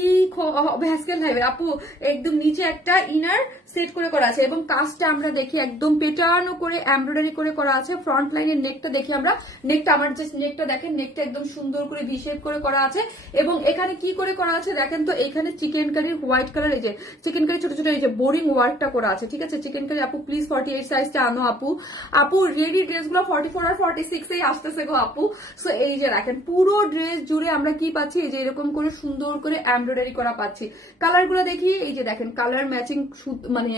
ভ্যাসকেল হাইবে আপু, একদম নিচে একটা ইনার সেট করে করা আছে। এবং কাজটা আমরা দেখি একদম পেটানো করে এমব্রয়ডারি করে করা আছে। ফ্রন্ট লাইনের নেকটা দেখি আমরা, নেকটা আমার জাস্ট নেকটা দেখেন, নেকটা একদম সুন্দর করে ভি শেপ করে করা আছে। এবং এখানে কি করে করা আছে দেখেন তো, এখানে চিকেন কারির হোয়াইট কালার, এই যে চিকেন কারি ছোট ছোট এই যে বোরিং ওয়ার্কটা করা আছে, ঠিক আছে। চিকেন কারি আপু প্লিজ 48 সাইজটা আনো আপু, আপু রেডি ড্রেসগুলো 44 আর 46 এই আসতেছে গো আপু। সো এই যে দেখেন পুরো ড্রেস জুড়ে আমরা কি পাচ্ছি, এই যে এরকম করে সুন্দর করে এমব্রয়ডারি করা পাচ্ছি। কালার গুলো দেখি, এই যে দেখেন কালার ম্যাচিং মানে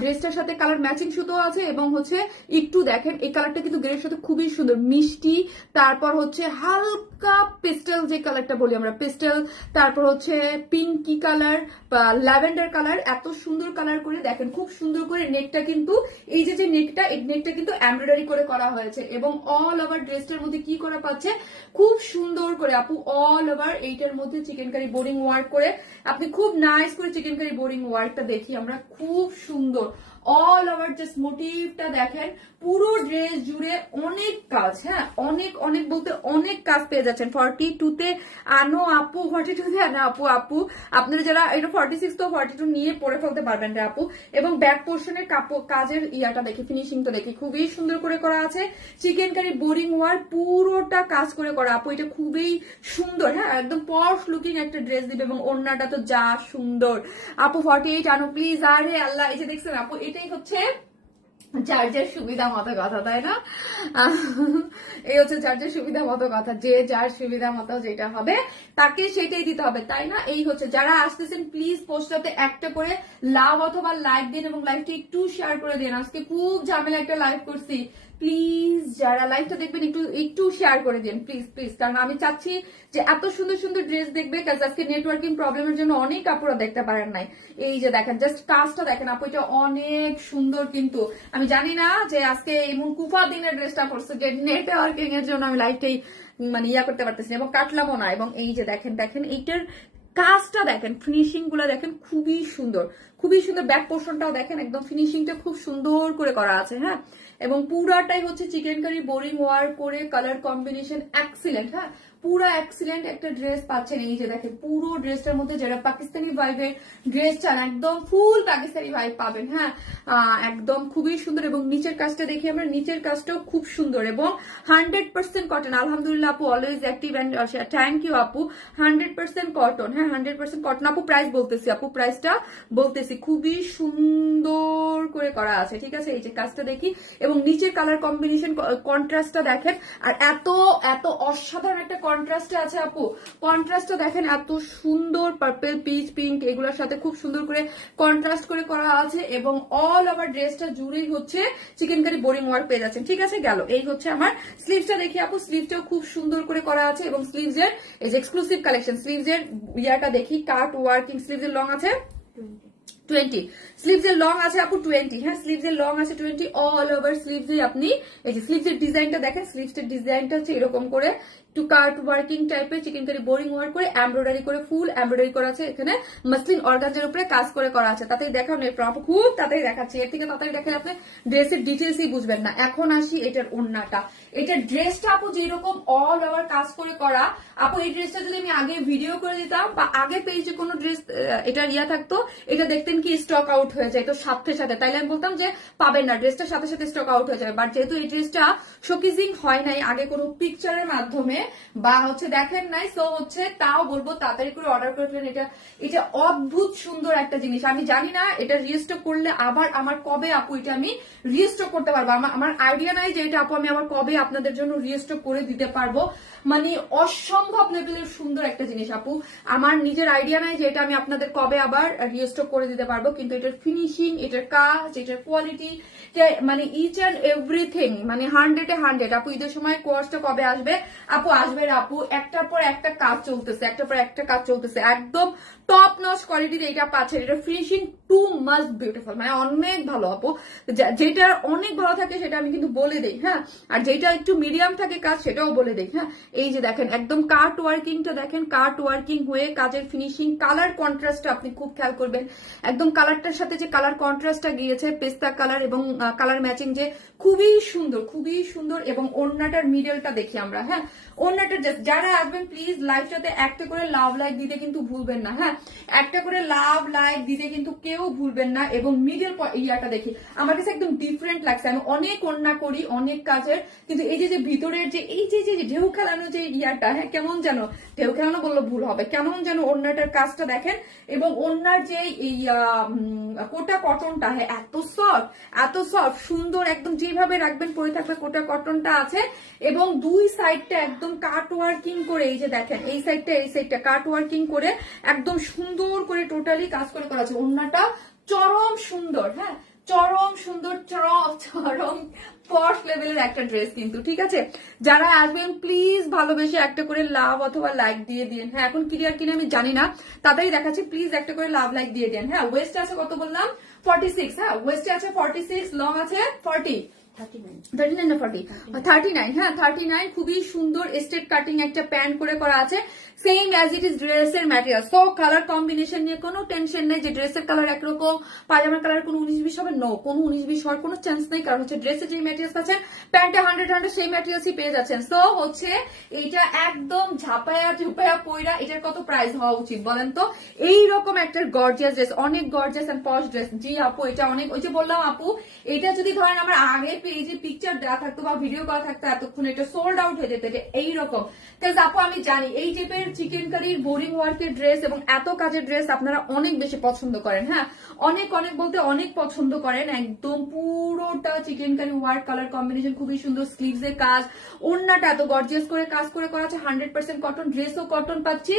ড্রেসটার সাথে কালার ম্যাচিং সুতো আছে এবং হচ্ছে একটু দেখেন এই কালারটা কিন্তু গ্রের সাথে খুবই সুন্দর মিষ্টি, তারপর হচ্ছে হালকা পেস্টেল যে কালারটা বলি আমরা পেস্টেল, তারপর হচ্ছে পিঙ্কি কালার বা ল্যাভেন্ডার কালার, এত সুন্দর কালার করে দেখেন খুব সুন্দর করে নেকটা কিন্তু এই যে নেকটা এই নেকটা কিন্তু এমব্রয়ডারি করে করা হয়েছে এবং অল ওভার ড্রেসটার মধ্যে কি করা পাচ্ছে খুব সুন্দর করে আপু অল ওভার এইটার মধ্যে চিকেন কারি বোরিং ওয়ার্ক করে আপনি খুব নাইস করে চিকেন কারি বোরিং ওয়ার্কটা দেখি আমরা খুব সুন্দর অল ওভার জাস্ট মোটিভটা দেখেন পুরো ড্রেস জুড়ে অনেক কাজ, হ্যাঁ অনেক অনেক বলতে অনেক কাজ পেয়ে যাচ্ছেন 42 তে আনো আপু, 42 তে আনো আপু। আপু আপনারা যারা এটা 46 তো 42 নিয়ে পরে ফেলতে পারবেন রে আপু। এবং ব্যাক পোর্শনের কাজের ইয়াটা দেখি ফিনিশিংটা দেখি খুবই সুন্দর করে করা আছে, চিকেন কারি বোরিং ওয়ার্ক পুরোটা কাজ করে করা আপু, এটা খুবই সুন্দর, হ্যাঁ একদম পশ লুকিং একটা ড্রেস দিবে এবং ওড়নাটা তো যা সুন্দর আপু। 48 আনো প্লিজ। আরে আল্লাহ, এই যে দেখছেন আপু এটাই হচ্ছে যার যার সুবিধা মতো কথা, তাই না? এই হচ্ছে যার যার সুবিধা মতো কথা, যে যার সুবিধা মতো যেটা হবে তাকে সেটাই দিতে হবে, তাই না? এই হচ্ছে যারা আসতেছেন প্লিজ পোস্টটাতে একটা করে লাভ অথবা লাইক দিন এবং লাইভটা একটু শেয়ার করে দিন। আজকে খুব ঝামেলা একটা লাইভ করছি, প্লিজ যারা লাইভটা দেখবেন একটু একটু শেয়ার করে দিন প্লিজ প্লিজ, কারণ আমি চাচ্ছি যে এত সুন্দর সুন্দর ড্রেস দেখবে, কারণ আজকে নেটওয়ার্কিং প্রবলেমের জন্য অনেক আপুরা দেখতে পারেন নাই। এই যে দেখেন জাস্ট কাজটা দেখেন আপু, এটা অনেক সুন্দর, কিন্তু আমি জানি না যে আজকে এমন কুফা দিনের ড্রেসটা পড়ছে যে নেটওয়ার্কিং এর জন্য আমি লাইভটাই মানে ইয়া করতে পারতেছি এবং কাটলামও না। এবং এই যে দেখেন দেখেন এইটার কাজটা দেখেন, ফিনিশিং গুলা দেখেন খুবই সুন্দর খুবই সুন্দর, ব্যাক পোর্শনটাও দেখেন একদম ফিনিশিংটা খুব সুন্দর করে করা আছে, হ্যাঁ এবং পুরাটাই হচ্ছে চিকেন কারি বোরিং ওয়ার্ক করে কালার কম্বিনেশন এক্সিলেন্ট, হ্যাঁ পুরো এক্সিলেন্ট একটা ড্রেস পাচ্ছেন। এই যে দেখেন পুরো ড্রেসটার মধ্যে যারা পাকিস্তানি ভাইবের ড্রেস চান একদম ফুল পাকিস্তানি ভাইব পাবেন, হ্যাঁ একদম খুবই সুন্দর। এবং নিচের কাজটা দেখি আমরা, নিচের কাজটাও খুব সুন্দর এবং 100% কটন। আলহামদুলিল্লাহ আপু always active and thank you আপু। 100% কটন, হ্যাঁ 100% কটন আপু। প্রাইস বলতেছি আপু, প্রাইসটা বলতেছি, খুবই সুন্দর করে করা আছে, ঠিক আছে? এই যে কাজটা দেখি এবং নিচের কালার কম্বিনেশন কন্ট্রাস্টটা দেখেন, আর এত এত অসাধারণ একটা কন্ট্রাস্টে আছে আপু, কন্ট্রাস্টটা দেখেন এত সুন্দর, পার্পল পিচ পিঙ্ক এগুলোর সাথে খুব সুন্দর করে কন্ট্রাস্ট করে করা আছে এবং অল ওভার ড্রেসটা জুড়েই হচ্ছে চিকেন কারি বোরিং ওয়ার্ক পেয়ে যাচ্ছেন, ঠিক আছে? গেল এই হচ্ছে আমার স্লিভসটা দেখি আপু, স্লিভসটাও খুব সুন্দর করে করা আছে এবং স্লিভসের এই যে এক্সক্লুসিভ কালেকশন, স্লিভসের ইয়াটা দেখি কাট ওয়ার্কিং, স্লিভসের লং আছে 20, স্লিভস এর লং আছে আপু 20, হ্যাঁ স্লিভস এর লং আছে 20, অল ওভার স্লিভস এ আপনি এই যে স্লিভস এর ডিজাইনটা দেখেন, স্লিভস এর ডিজাইনটা হচ্ছে এরকম করে একটু কাট ওয়ার্কিং টাইপের চিকেন কারি বোরিং ওয়ার্ক করে এমব্রয়ডারি করে ফুল এমব্রয়ডারি করা আছে, এখানে মাসলিন অর্গানজার উপরে কাজ করে করা আছে। তাতেই দেখাও নেই আপু, খুব তাড়াতাড়ি দেখাচ্ছি, এর থেকে তাড়াতাড়ি দেখালে আপনি ড্রেসের ডিটেলসই বুঝবেন না। এখন আসি এটার ওড়নাটা, এটার ড্রেসটা আপু যেরকম অল ওভার কাজ করে করা আপু, এই ড্রেসটা যদি আমি আগে ভিডিও করে দিতাম বা আগে পেজে কোনো ড্রেস এটার ইয়া থাকতো, এটা দেখতেন কি স্টক আউট হয়ে যায় তো সাথে সাথে, তাইলে আমি বলতাম যে পাবেন না, ড্রেসটার সাথে সাথে স্টক আউট হয়ে যাবে। বাট যেহেতু এই ড্রেসটা শোকেজিং হয় নাই আগে কোনো পিকচারের মাধ্যমে বা হচ্ছে দেখেন নাই, সো হচ্ছে তাও বলবো তাড়াতাড়ি করে অর্ডার করে ফেলেন। এটা অদ্ভুত সুন্দর একটা জিনিস, আমি জানি না এটা রিস্টক করলে আবার আমার কবে আপু এটা আমি রিস্টক করতে পারবো, আমার আইডিয়া নাই যে এটা আপু আমি আবার কবে আপনাদের জন্য রিস্টক করে দিতে পারবো। মানে অসম্ভব লেভেলের সুন্দর একটা জিনিস আপু, আমার নিজের আইডিয়া নাই যে এটা আমি আপনাদের কবে আবার রিস্টক করে দিতে পারবো, কিন্তু এটার ফিনিশিং, এটার কাজ, এটার কোয়ালিটি, মানে ইচ অ্যান্ড এভরিথিং মানে 100 এ 100 আপু। ঈদের সময় কোর্সটা কবে আসবে আপু? আসবে আপু, একটার পর একটা কাজ চলতেছে, একটার পর একটা কাজ চলতেছে, একদম টপ নচ কোয়ালিটির এটা পাচ্ছেন। এটা ফিনিশিং টু মাচ বিউটিফুল, মানে অনেক ভালো আপু। যেটা অনেক ভালো থাকে সেটা আমি কিন্তু বলে দিই, হ্যাঁ, আর যেটা একটু মিডিয়াম থাকে কাজ সেটাও বলে দিই, হ্যাঁ। এই যে দেখেন একদম কাট ওয়ার্কিংটা দেখেন, কাট ওয়ার্কিং হয়ে কাজের ফিনিশিং, কালার কন্ট্রাস্টটা আপনি খুব খেয়াল করবেন, একদম কালারটার সাথে যে কালার কন্ট্রাস্টটা গিয়েছে পেস্তা কালার এবং কালার ম্যাচিং যে খুবই সুন্দর খুবই সুন্দর। এবং ওড়নাটার মিডলটা দেখি আমরা, হ্যাঁ ওড়নাটা যারা আসবেন প্লিজ লাইভটাতে একটা করে লাভ লাইক দিতে কিন্তু ভুলবেন না, হ্যাঁ একটা করে লাভ লাইক দিতে কিন্তু কেউ ভুলবেন না। এবং মিডল ইয়াটা দেখি আমার কাছে একদম ডিফারেন্ট লাগছে, আমি অনেক ওড়না করি অনেক কাজের, কিন্তু এই যে ভিতরের যে এই যে ঢেউ খেলানো যে ইয়াটা, হ্যাঁ কেমন যেন ঢেউ খেলানো বললে ভুল হবে, কেমন যেন ওড়নাটার কাজটা দেখেন। এবং ওড়নার যে এই কোটা কটনটা, হ্যাঁ এত সফট সুন্দর, একদম যেভাবে রাখবেন পরে থাকবে কোটা কটনটা আছে। এবং দুই সাইডটা একদম কাট ওয়ার্কিং করে, এই যে দেখেন এই সাইডটা কাট ওয়ার্কিং করে একদম সুন্দর করে টোটালি কাজ করে করা আছে। ওড়নাটা চরম সুন্দর, হ্যাঁ চরম সুন্দর, চরম পশ লেভেলের একটা ড্রেস কিন্তু, ঠিক আছে। যারা আসবেন প্লিজ ভালোবেসে একটা করে লাভ অথবা লাইক দিয়ে দিন। হ্যাঁ এখন ক্লিয়ার কিনা আমি জানি না, তাড়াতাড়ি দেখাচ্ছি, প্লিজ একটা করে লাভ লাইক দিয়ে দেন। হ্যাঁ ওয়েস্ট আছে কত বললাম 46, হ্যাঁ ওয়েস্টে আছে 46, লং আছে 40, 39 না 40, 39, হ্যাঁ 39। খুবই সুন্দর স্ট্রেট কাটিং একটা প্যান্ট করে করা আছে, সেম অ্যাজ ইট ইজ ড্রেসের ম্যাটেরিয়াল। সো কালার কম্বিনেশন নিয়ে কোনো টেনশন নেই যে ড্রেসের কালার একরকম পাজামার কালার কোনো 19-20 হবে, নো কোনো 19-20 হওয়ার কোনো চান্স নেই, কারণ হচ্ছে ড্রেসের যে ম্যাটেরিয়ালস পাচ্ছেন প্যান্টে 100 সেই ম্যাটেরিয়ালসই পেয়ে যাচ্ছেন। সো হচ্ছে এইটা একদম ঝাপায়া ঝুপায়া পয়রা, এটার কত প্রাইস হওয়া উচিত বলেন তো? এইরকম একটা গর্জিয়াস ড্রেস, অনেক গর্জিয়াস এন্ড পশ ড্রেস। জি আপু এটা অনেক, ওই যে বললাম আপু এটা যদি ধরেন আমার আগে পেজে পিকচার দেওয়া থাকতো বা ভিডিও করা থাকতো এতক্ষণ এটা সোল্ড আউট হয়ে যেত, এটা এইরকম। আপু আমি জানি এই টাইপের চিকেন কারির বোরিং ওয়ার্কের ড্রেস এবং এত কাজের ড্রেস আপনারা অনেক বেশি পছন্দ করেন, হ্যাঁ অনেক অনেক বলতে অনেক পছন্দ করেন। একদম পুরোটা chikankari work, colour combination খুবই সুন্দর, স্লিভস এর কাজ, ওড়নাটা এত গর্জিয়াস করে কাজ করে করা আছে, 100% কটন, ড্রেসও কটন পাচ্ছি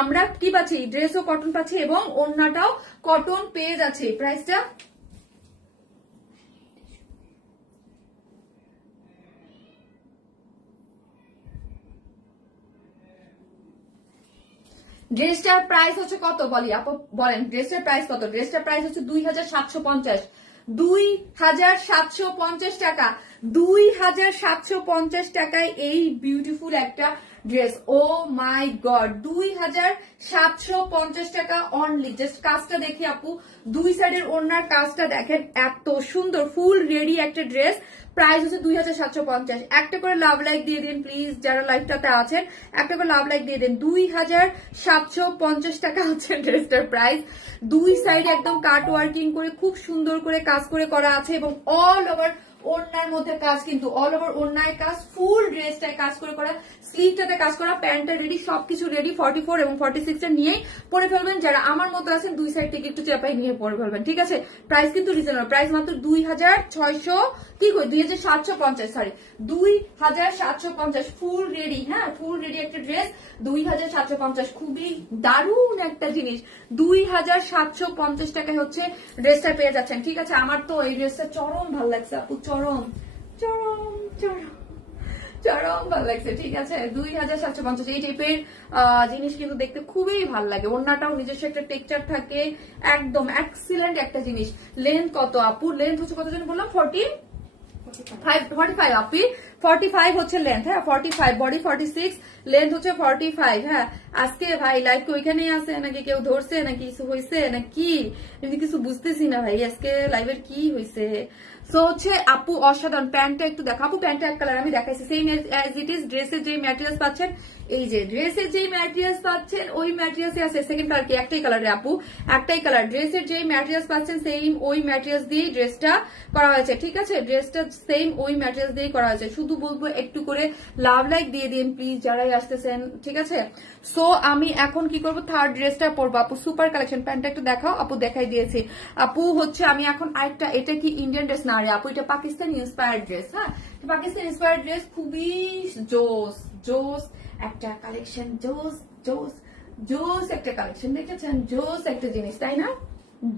আমরা, কি পাচ্ছি ড্রেসও কটন পাচ্ছি এবং ওড়নাটাও কটন পেয়ে যাচ্ছে। প্রাইসটা ড্রেসটার প্রাইস হচ্ছে কত বলি আপু বলেন, ড্রেসটার প্রাইস কত? ড্রেসটার প্রাইস হচ্ছে 2750, 2750 টাকা, 2750 টাকায় এই বিউটিফুল একটা ড্রেস। ও মাই গড 2750 টাকা অনলি। জাস্ট কাজটা দেখি আপু, দুই সাইডের ওড়নার কাজটা দেখেন, এত সুন্দর ফুল রেডি একটা ড্রেস। প্রাইস হচ্ছে 2750। একটা করে লাভ লাইক দিয়ে দিন প্লিজ, যারা লাইভটাতে আছেন একটা করে লাভ লাইক দিয়ে দিন। 2750 টাকা হচ্ছে ড্রেসটার প্রাইস। দুই সাইড একদম কাট ওয়ার্কিং করে খুব সুন্দর করে কাজ করে করা আছে এবং অল ওভার ওড়নার মধ্যে কাজ, কিন্তু অল ওভার ওড়নায় কাজ, ফুল ড্রেসটায় কাজ করে করা, স্লিভটাতে কাজ করা, প্যান্টটা রেডি, সবকিছু রেডি। 44 এবং 46 টা নিয়েই পরে ফেলবেন, যারা আমার মতো আছেন দুই সাইড থেকে একটু চাপাই নিয়ে পরে ফেলবেন, ঠিক আছে। প্রাইস কিন্তু রিজনেবল, প্রাইস মাত্র 2600, কি কই 2750, সরি 2750, ফুল রেডি, হ্যাঁ ফুল রেডি একটা ড্রেস 2750, খুবই দারুণ একটা জিনিস। 2750 টাকায় হচ্ছে ড্রেসটা পেয়ে যাচ্ছেন, ঠিক আছে। আমার তো এই ড্রেসটা চরম ভালো লাগছে আপু, চরম চরম চরম চরম ভালো লাগছে, ঠিক আছে। 2750 এই টাইপের জিনিস কিন্তু দেখতে খুবই ভালো লাগে। ওড়নাটাও নিজস্ব একটা টেক্সচার থাকে, একদম এক্সিলেন্ট একটা জিনিস। লেন্থ কত আপু? লেন্থ হচ্ছে কত যেন বললাম 45 আপি, 45 হচ্ছে লেন্থ, হ্যাঁ 45, বডি 46, লেন্থ হচ্ছে 45। হ্যাঁ আজকে ভাই লাইভ কি ওইখানেই আছে নাকি কেউ ধরছে নাকি কিছু হয়েছে নাকি আমি কিছু বুঝতেছি না ভাই, আজকে লাইভের কি হয়েছে। সো হচ্ছে আপু অসাধারণ। প্যান্টটা একটু দেখো আপু, প্যান্টটা এক কালার আমি দেখাইছি, সেম অ্যাজ ইট ইজ। ড্রেসের যে ম্যাটেরিয়ালস পাচ্ছেন, এই যে ড্রেসের যেই ম্যাটেরিয়ালস পাচ্ছেন ওই ম্যাটেরিয়ালস আছে। সেকেন্ড কালার কি? একটাই কালারে আপু, একটাই কালার। ড্রেসের যেই ম্যাটেরিয়ালস পাচ্ছেন সেম ওই ম্যাটেরিয়ালস দিয়ে ড্রেসটা করা হয়েছে, ঠিক আছে। ড্রেসটা সেম ওই ম্যাটেরিয়ালস দিয়ে করা হয়েছে। শুধু বলবো একটু করে লাভ লাইক দিয়ে দিন প্লিজ যারাই আসতেছেন, ঠিক আছে। সো আমি এখন কি করবো, থার্ড ড্রেসটা পরবো আপু, সুপার কালেকশন। প্যান্টটা একটু দেখাও আপু, দেখাই দিয়েছি আপু। হচ্ছে আমি এখন আরেকটা, এটা কি ইন্ডিয়ান ড্রেস না রে আপু, এটা পাকিস্তান ইন্সপায়ার্ড ড্রেস, হ্যাঁ পাকিস্তান ইন্সপায়ার্ড ড্রেস, খুবই জোস জোস একটা কালেকশন, জোস জোস জোস একটা কালেকশন, দেখেছেন জোস একটা জিনিস তাই না,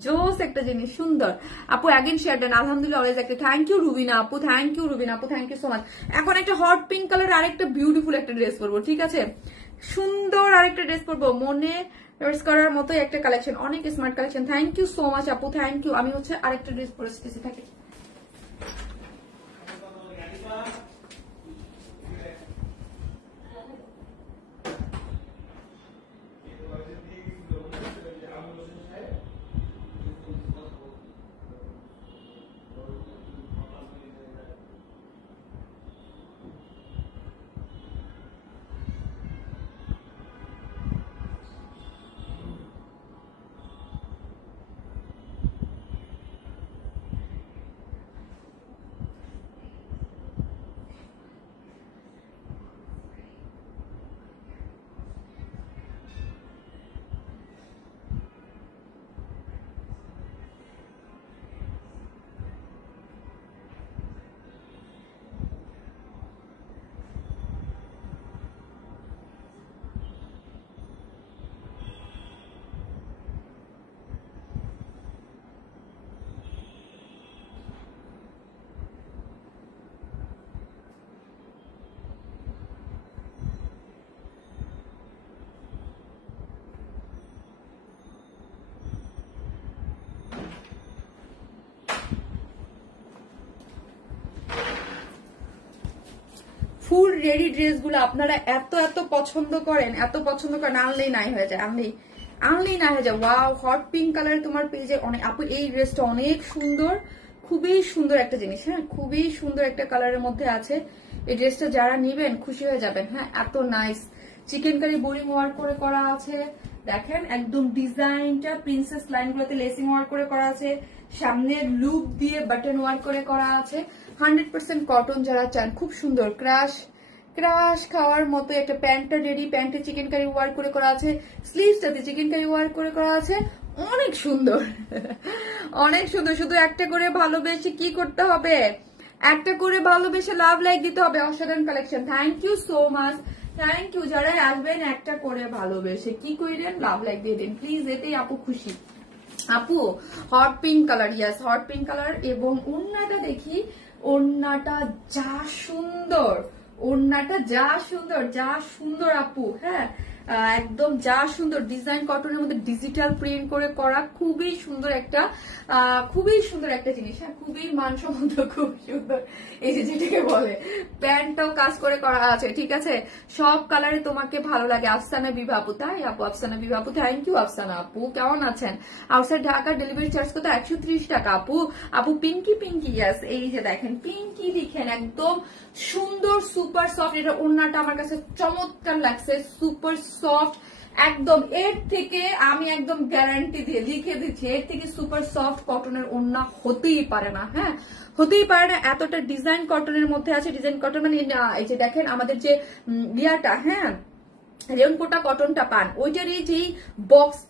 জোস একটা জিনিস, সুন্দর আপু। অ্যাগেন শেয়ার দেন, আলহামদুলিল্লাহ অলওয়েজ একটা, থ্যাংক ইউ রুবিনা আপু, থ্যাংক ইউ রুবিনা আপু, থ্যাংক ইউ সো মাচ। এখন একটা হট পিঙ্ক কালার আরেকটা বিউটিফুল একটা ড্রেস পরবো, ঠিক আছে, সুন্দর আরেকটা ড্রেস পরবো, মনে করার মতো একটা কালেকশন, অনেক smart collection. Thank you so much আপু, থ্যাংক ইউ। আমি হচ্ছে আরেকটা ড্রেস পরে থাকি। ফুল রেডি ড্রেসগুলো আপনারা এত এত পছন্দ করেন, আনলেই নাই হয়ে যায়, আনলেই নাই হয়ে যায়। ওয়াও, হট পিঙ্ক কালার তোমার পেজে অনেক আপু, এই ড্রেসটা অনেক সুন্দর, খুবই সুন্দর একটা জিনিস, হ্যাঁ খুবই সুন্দর একটা কালারের মধ্যে আছে। এই ড্রেসটা যারা নিবেন খুশি হয়ে যাবেন, হ্যাঁ এত nice. Chikankari boring work করে করা আছে, দেখেন একদম ডিজাইনটা প্রিন্সেস লাইন গুলোতে লেসিং ওয়ার্ক করে করা আছে, সামনের লুপ দিয়ে বাটন ওয়ার্ক করে করা আছে। 100% কটন যারা চান, খুব সুন্দর ক্রাশ খাওয়ার মতো একটা প্যান্টটা রেডি, প্যান্টে চিকেন কারি ওয়ার্ক করে করা আছে, স্লিভসটাতে চিকেন কারি ওয়ার্ক করে করা আছে, অনেক সুন্দর অনেক সুন্দর। শুধু একটা করে ভালোবেসে কি করতে হবে, একটা করে ভালোবেসে লাভ লাইক দিতে হবে। অসাধারণ collection, thank you so much, thank you. যারা আসবেন একটা করে ভালোবেসে কি করেন, লাভ লাইক দিয়ে দিন প্লিজ, এতেই আপু খুশি। আপু হট পিঙ্ক কালার, ইয়াস হট পিঙ্ক কালার। এবং ওড়নাটা দেখি, ওড়নাটা যা সুন্দর, যা সুন্দর আপু, হ্যাঁ একদম যা সুন্দর। ডিজাইন কটনের মধ্যে ডিজিটাল প্রিন্ট করে করা, খুবই সুন্দর একটা জিনিস, হ্যাঁ খুবই মানসম্মত, খুব সুন্দর। এই যে যেটাকে বলে প্যান্টটাও কাজ করে করা আছে, ঠিক আছে। সব কালারে তোমাকে ভালো লাগে। আফসানা বিভা আপু, তাই আপু আফসানা বিভা আপু, থ্যাংক ইউ আফসানা আপু, কেমন আছেন। আউটসাইড ঢাকা ডেলিভারি চার্জ কত, 130 টাকা আপু। পিঙ্কি ইয়াস, এই যে দেখেন পিঙ্কি লিখেন, একদম সুন্দর সুপার সফট। এটা ওড়নাটা আমার কাছে চমৎকার লাগছে, সুপার সফট একদম। এর থেকে আমি একদম গ্যারান্টি দিয়ে লিখে দিচ্ছি, এর থেকে সুপার সফট কটনের ওড়না হতেই পারে না, হ্যাঁ হতেই পারে না। এতটা ডিজাইন কটনের মধ্যে আছে, ডিজাইন কটন মানে এই যে দেখেন আমাদের যে ইয়াটা, হ্যাঁ রেনকোটা কটনটা পান, ওইটারই যেই বক্স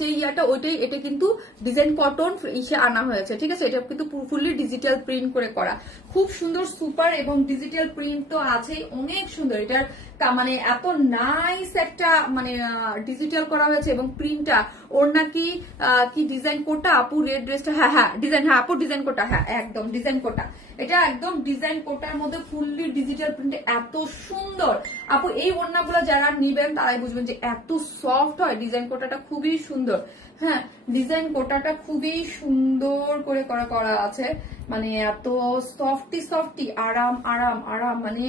যে ইয়াটা ওইটাই, এটা কিন্তু ডিজাইন কটন ইসে আনা হয়েছে, ঠিক আছে। এটা কিন্তু ফুললি ডিজিটাল প্রিন্ট করে করা, খুব সুন্দর সুপার। এবং ডিজিটাল প্রিন্ট তো আছে, অনেক সুন্দর। এটার মানে এত নাইস একটা মানে ডিজিটাল করা হয়েছে। এবং প্রিন্টটা ওড়না কি ডিজাইন কোটা আপু, রেড ড্রেসটা, হ্যাঁ ডিজাইন, হ্যাঁ আপু ডিজাইন কোটা, হ্যাঁ একদম ডিজাইন কোটা। এটা একদম ডিজাইন কোটার মধ্যে ফুললি ডিজিটাল প্রিন্ট, এত সুন্দর আপু। এই ওড়নাগুলো যারা নিবেন তারাই বুঝবেন যে এত সফট হয়। ডিজাইন কোটাটা খুবই সুন্দর, হ্যাঁ ডিজাইন কোটাটা খুবই সুন্দর করে করা আছে, মানে এত সফটি আরাম মানে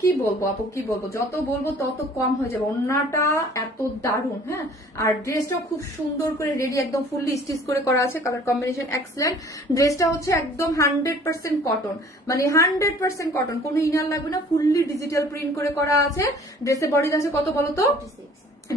কি বলবো আপু, কি বলবো, যত বলবো তত কম হয়ে যাবে। ওড়নাটা এত দারুণ, হ্যাঁ আর ড্রেসটাও খুব সুন্দর করে রেডি, একদম ফুললি স্টিচ করে করা আছে, কালার কম্বিনেশন এক্সেলেন্ট। ড্রেসটা হচ্ছে একদম 100% কটন, মানে 100% কটন, কোনো ইনার লাগবে না, ফুললি ডিজিটাল প্রিন্ট করে করা আছে। ড্রেসের বডি আছে কত বলো তো,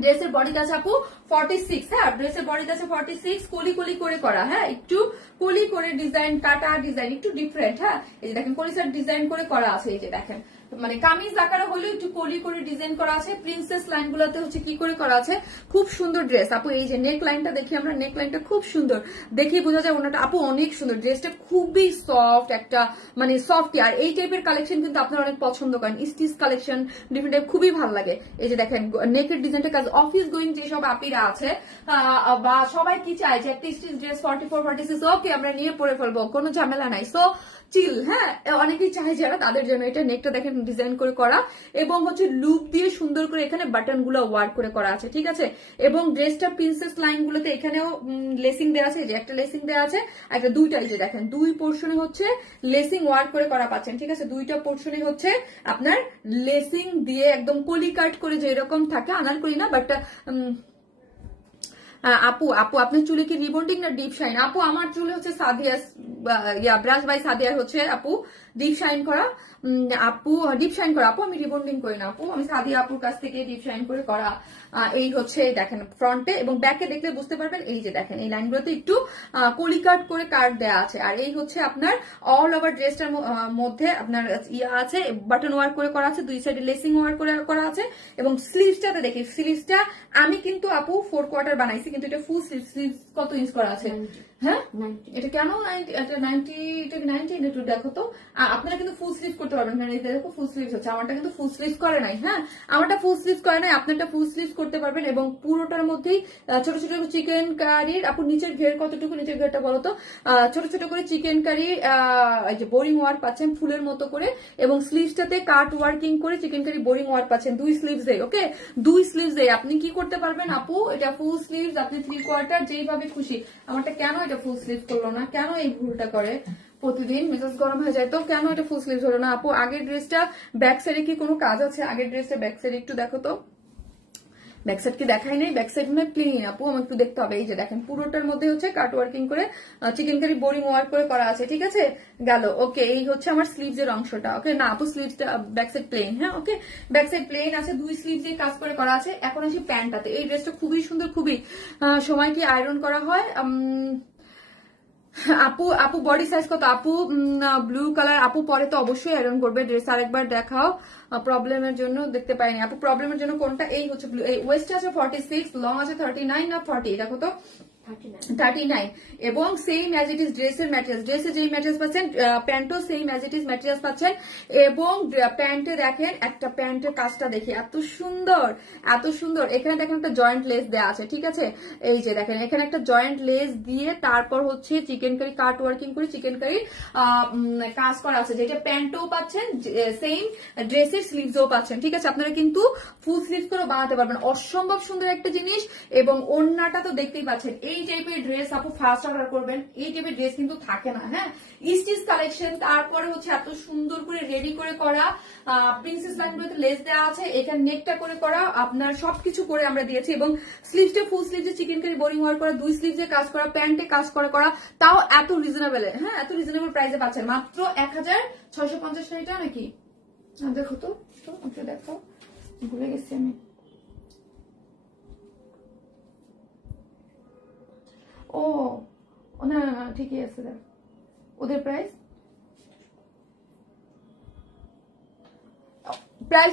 ড্রেসের বডিতে আছে আপু 46, হ্যাঁ ড্রেসের বডিতে আছে 46, কলি করে করা, হ্যাঁ একটু কলি করে ডিজাইন, কাটা ডিজাইন একটু ডিফারেন্ট, হ্যাঁ এই যে দেখেন কলিসার ডিজাইন করে করা আছে। এই যে দেখেন মানে কামিজ আকারে হলেও একটু কলি করে ডিজাইন করা আছে। প্রিন্সেস লাইন গুলাতে হচ্ছে কি করে করা আছে, খুব সুন্দর ড্রেস আপু। এই যে নেক লাইনটা দেখি আমরা, নেক লাইনটা খুব সুন্দর, দেখে বোঝা যায় ওনাটা আপু অনেক সুন্দর। ড্রেসটা খুবই সফট একটা মানে সফট। আর এই টাইপের কালেকশন কিন্তু আপনারা অনেক পছন্দ করেন, স্টিচ কালেকশন ডিফারেন্ট টাইপ, খুবই ভালো লাগে। এই যে দেখেন নেকের ডিজাইনটা কাজ, অফিস গোয়িং যেসব আপিরা আছে বা সবাই কি চায় যে একটা স্টিচ ড্রেস 44 46 ওকে আমরা নিয়ে পরে ফেলবো, কোনো ঝামেলা নাই, সো চিল, হ্যাঁ অনেকেই চায় যারা তাদের জন্য। এটা নেকটা দেখেন ডিজাইন করে করা, এবং হচ্ছে লুপ দিয়ে সুন্দর করে এখানে বাটন গুলো ওয়ার্ক করে করা আছে, ঠিক আছে। এবং ড্রেসটা প্রিন্সেস লাইন গুলোতে এখানেও লেসিং দেওয়া আছে, যে একটা লেসিং দেওয়া আছে, একটা দুইটা, এই যে দেখেন দুই পোর্শনে হচ্ছে লেসিং ওয়ার্ক করে করা পাচ্ছেন, ঠিক আছে। দুইটা পোর্শনে হচ্ছে আপনার লেসিং দিয়ে একদম কলি কাট করে যে এরকম থাকে, আনারকলি না বাট আপু আপনার চুলে কি রিবন্ডিং না ডিপ শাইন? আপু আমার চুলে হচ্ছে সাদিয়া ব্রাশ বাই সাদিয়ার হচ্ছে আপু ডিপ শাইন করা, আপু ডিপ শাইন করা আপু, আমি রিবন্ডিং করি না আপু, আমি সাদিয়া আপুর কাছ থেকে ডিপ শাইন করে করা। এই হচ্ছে দেখেন ফ্রন্টে এবং ব্যাকে দেখলে বুঝতে পারবেন, এই যে দেখেন এই লাইনগুলোতে একটু কলি কাট করে কাট দেওয়া আছে। আর এই হচ্ছে আপনার অল ওভার ড্রেসটার মধ্যে আপনার ইয়া আছে, বাটন ওয়ার্ক করে করা আছে, দুই সাইডে লেসিং ওয়ার্ক করে করা আছে। এবং স্লিভসটাতে দেখি, স্লিভসটা আমি কিন্তু আপু 4 কোয়ার্টার বানাইছি, কিন্তু এটা ফুল স্লিভস কত ইঞ্চ করা আছে, হ্যাঁ এটা কেন 90, এটা 90 একটু দেখো তো। আপনারা কিন্তু ফুল স্লিভ করতে পারবেন, কারণ এটা দেখো ফুল স্লিভস হচ্ছে, আমারটা কিন্তু ফুল স্লিভ করে নাই, হ্যাঁ আমারটা ফুল স্লিভ করে নাই, আপনারটা ফুল স্লিভ করতে পারবেন। এবং পুরোটার মধ্যেই ছোট ছোট চিকেন কারির, আপু নিচের ঘের কতটুকু, নিচের ঘেরটা বলো তো, ছোট ছোট করে চিকেন কারি এই যে বোরিং ওয়ার্ক পাচ্ছেন ফুলের মতো করে, এবং স্লিভসটাতে কাট ওয়ার্কিং করে চিকেন কারি বোরিং ওয়ার্ক পাচ্ছেন দুই স্লিভস এ, ওকে দুই স্লিভস এ। আপনি কি করতে পারবেন আপু, এটা ফুল স্লিভস, আপনি 3 কোয়ার্টার যেইভাবে খুশি। আমারটা কেন এটা ফুল স্লিভ করলো না, কেন এই ভুলটা করে, প্রতিদিন মেজাজ গরম হয়ে যায়। তো কেন এটা ফুল স্লিভস হলো না আপু? আগের ড্রেসটা ব্যাক সাইডে কি কোনো কাজ আছে? আগের ড্রেসটা ব্যাক সাইডে একটু দেখো তো, ব্যাক সাইড কি দেখাই নেই? ব্যাক সাইড মানে প্লেন আপু, আমার একটু দেখতে হবে। এই যে দেখেন পুরোটার মধ্যে হচ্ছে কাট ওয়ার্কিং করে চিকেন কারি বোরিং ওয়ার্ক করে করা আছে, ঠিক আছে গেল। ওকে, এই হচ্ছে আমার স্লিভস এর অংশটা। ওকে না আপু, স্লিভসটা ব্যাক সাইড প্লেন। হ্যাঁ ওকে, ব্যাক সাইড প্লেন আছে, দুই স্লিভ দিয়ে কাজ করে করা আছে। এখন আসি প্যান্টটাতে। এই ড্রেসটা খুবই সুন্দর, খুবই সময় কি আয়রন করা হয়। আপু আপু বডি সাইজ কত আপু? ব্লু কালার আপু, পরে তো অবশ্যই আয়রন করবে। ড্রেস আরেকবার দেখাও, প্রবলেমের জন্য দেখতে পাইনি আপু। প্রবলেমের জন্য কোনটা? এই হচ্ছে ব্লু। এই ওয়েস্ট আছে 46, লং আছে 39 না 40, দেখো তো 39। এবং সেম অ্যাজ ইট ইজ ড্রেসের ম্যাটেরিয়াল, ড্রেসে যেই ম্যাটেরিয়াল পাচ্ছেন প্যান্টও same as it is material পাচ্ছেন। এবং প্যান্টে দেখেন, একটা প্যান্টের কাজটা দেখি এত সুন্দর, এত সুন্দর। এখানে দেখেন একটা জয়েন্ট লেস দেওয়া আছে, ঠিক আছে। এই যে দেখেন এখানে একটা জয়েন্ট লেস দিয়ে তারপর হচ্ছে চিকেন কারি কাট ওয়ার্কিং করে চিকেন কারি কাজ করা আছে, যেটা প্যান্টও পাচ্ছেন, সেম ড্রেসের স্লিভসও পাচ্ছেন, ঠিক আছে। আপনারা কিন্তু ফুল স্লিভস করে বানাতে পারবেন, অসম্ভব সুন্দর একটা জিনিস। এবং ওড়নাটা তো দেখতেই পাচ্ছেন। এই টাইপের ড্রেস আপু ফার্স্ট অর্ডার করবেন, এই টাইপের ড্রেস কিন্তু থাকে না। হ্যাঁ, স্টিচ কালেকশন, তারপরে হচ্ছে এত সুন্দর করে রেডি করে করা, প্রিন্সেস লাইনগুলোতে লেস দেওয়া আছে, এখানে নেকটা করে করা, আপনার সবকিছু করে আমরা দিয়েছি। এবং স্লিভসটা ফুল স্লিভসে চিকেন কারি বোরিং ওয়ার্ক করা, দুই স্লিভসে কাজ করা, প্যান্টে কাজ করা, তাও এত রিজনেবল। হ্যাঁ, এত রিজনেবল প্রাইসে পাচ্ছেন মাত্র 1650 টাকা নাকি? দেখো তো, দেখো, ভুলে গেছি আমি। ও না না না, ঠিকই আছে। দেখ ওদের প্রাইস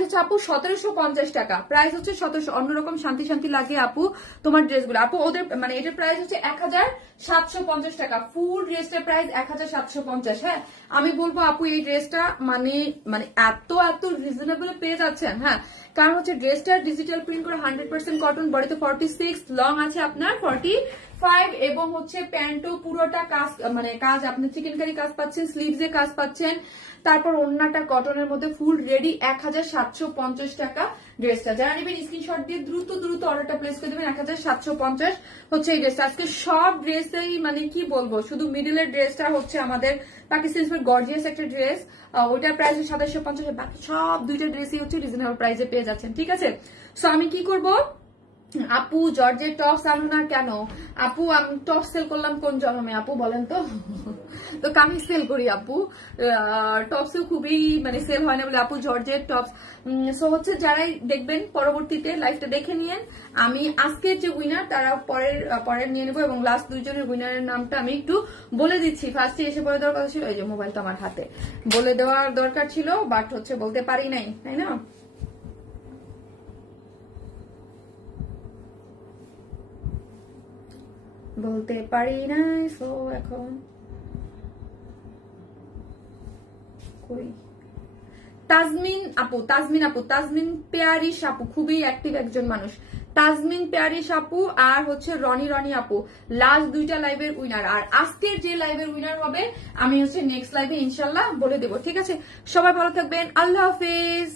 হচ্ছে আপু 1750 টাকা। প্রাইস হচ্ছে 1700। অন্যরকম শান্তি শান্তি লাগে আপু তোমার ড্রেসগুলো। আপু ওদের মানে এটার প্রাইস হচ্ছে 1750 টাকা। ফুল ড্রেসটার প্রাইস 1750। হ্যাঁ, আমি বলবো আপু এই ড্রেসটা মানে মানে এত এত রিজনেবল পেয়ে যাচ্ছেন। হ্যাঁ, কারণ হচ্ছে ড্রেসটা ডিজিটাল প্রিন্ট করে 100% কটন, বডিতে 46, লং আছে আপনার 45, এবং হচ্ছে প্যান্টও পুরোটা কাজ মানে কাজ আপনি চিকেন কারি কাজ পাচ্ছেন, স্লিভসে কাজ পাচ্ছেন, তারপর ওড়নাটা কটনের মধ্যে ফুল রেডি। 1750 টাকা ড্রেসটা। যারা নেবেন স্ক্রিনশট দিয়ে দ্রুত দ্রুত অর্ডারটা প্লেস করে দেবেন। 1750 হচ্ছে এই ড্রেসটা। আজকে সব ড্রেসেই মানে কি বলবো, শুধু মিডিলের ড্রেসটা হচ্ছে আমাদের পাকিস্তানি গর্জিয়াস একটা ড্রেস, ওইটার প্রাইস 2750। বাকি সব দুইটা ড্রেসই হচ্ছে রিজনেবল প্রাইসে পেয়ে যাচ্ছেন, ঠিক আছে। সো আমি কি করব আপু, জর্জের টপস আনো না কেন আপু? আমি টপ সেল করলাম কোন জন্মে আপু বলেন তো? তো কামিজ সেল করি আপু, টপসও খুবই মানে সেল হয় না বলে আপু জর্জের টপস। সো হচ্ছে যারাই দেখবেন পরবর্তীতে লাইভটা দেখে নিয়েন। আমি আজকের যে উইনার তারা পরের নিয়ে নেবো, এবং লাস্ট দুইজনের উইনারের নামটা আমি একটু বলে দিচ্ছি। ফার্স্টে এসে বলে দেওয়ার কথা ছিল, এই যে মোবাইল তো আমার হাতে, বলে দেওয়ার দরকার ছিল বাট হচ্ছে বলতে পারি নাই, তাই না? বলতে পারি না। সো এখন কই তাজমিন আপু, তাজমিন পেয়ারিশ আপু খুবই অ্যাক্টিভ একজন মানুষ। তাজমিন পেয়ারিশ আপু আর হচ্ছে রনি আপু লাস্ট দুইটা লাইভের উইনার। আর আজকের যে লাইভের উইনার হবে আমি হচ্ছে নেক্সট লাইভে ইনশাল্লাহ বলে দেবো, ঠিক আছে। সবাই ভালো থাকবেন, আল্লাহ হাফেজ।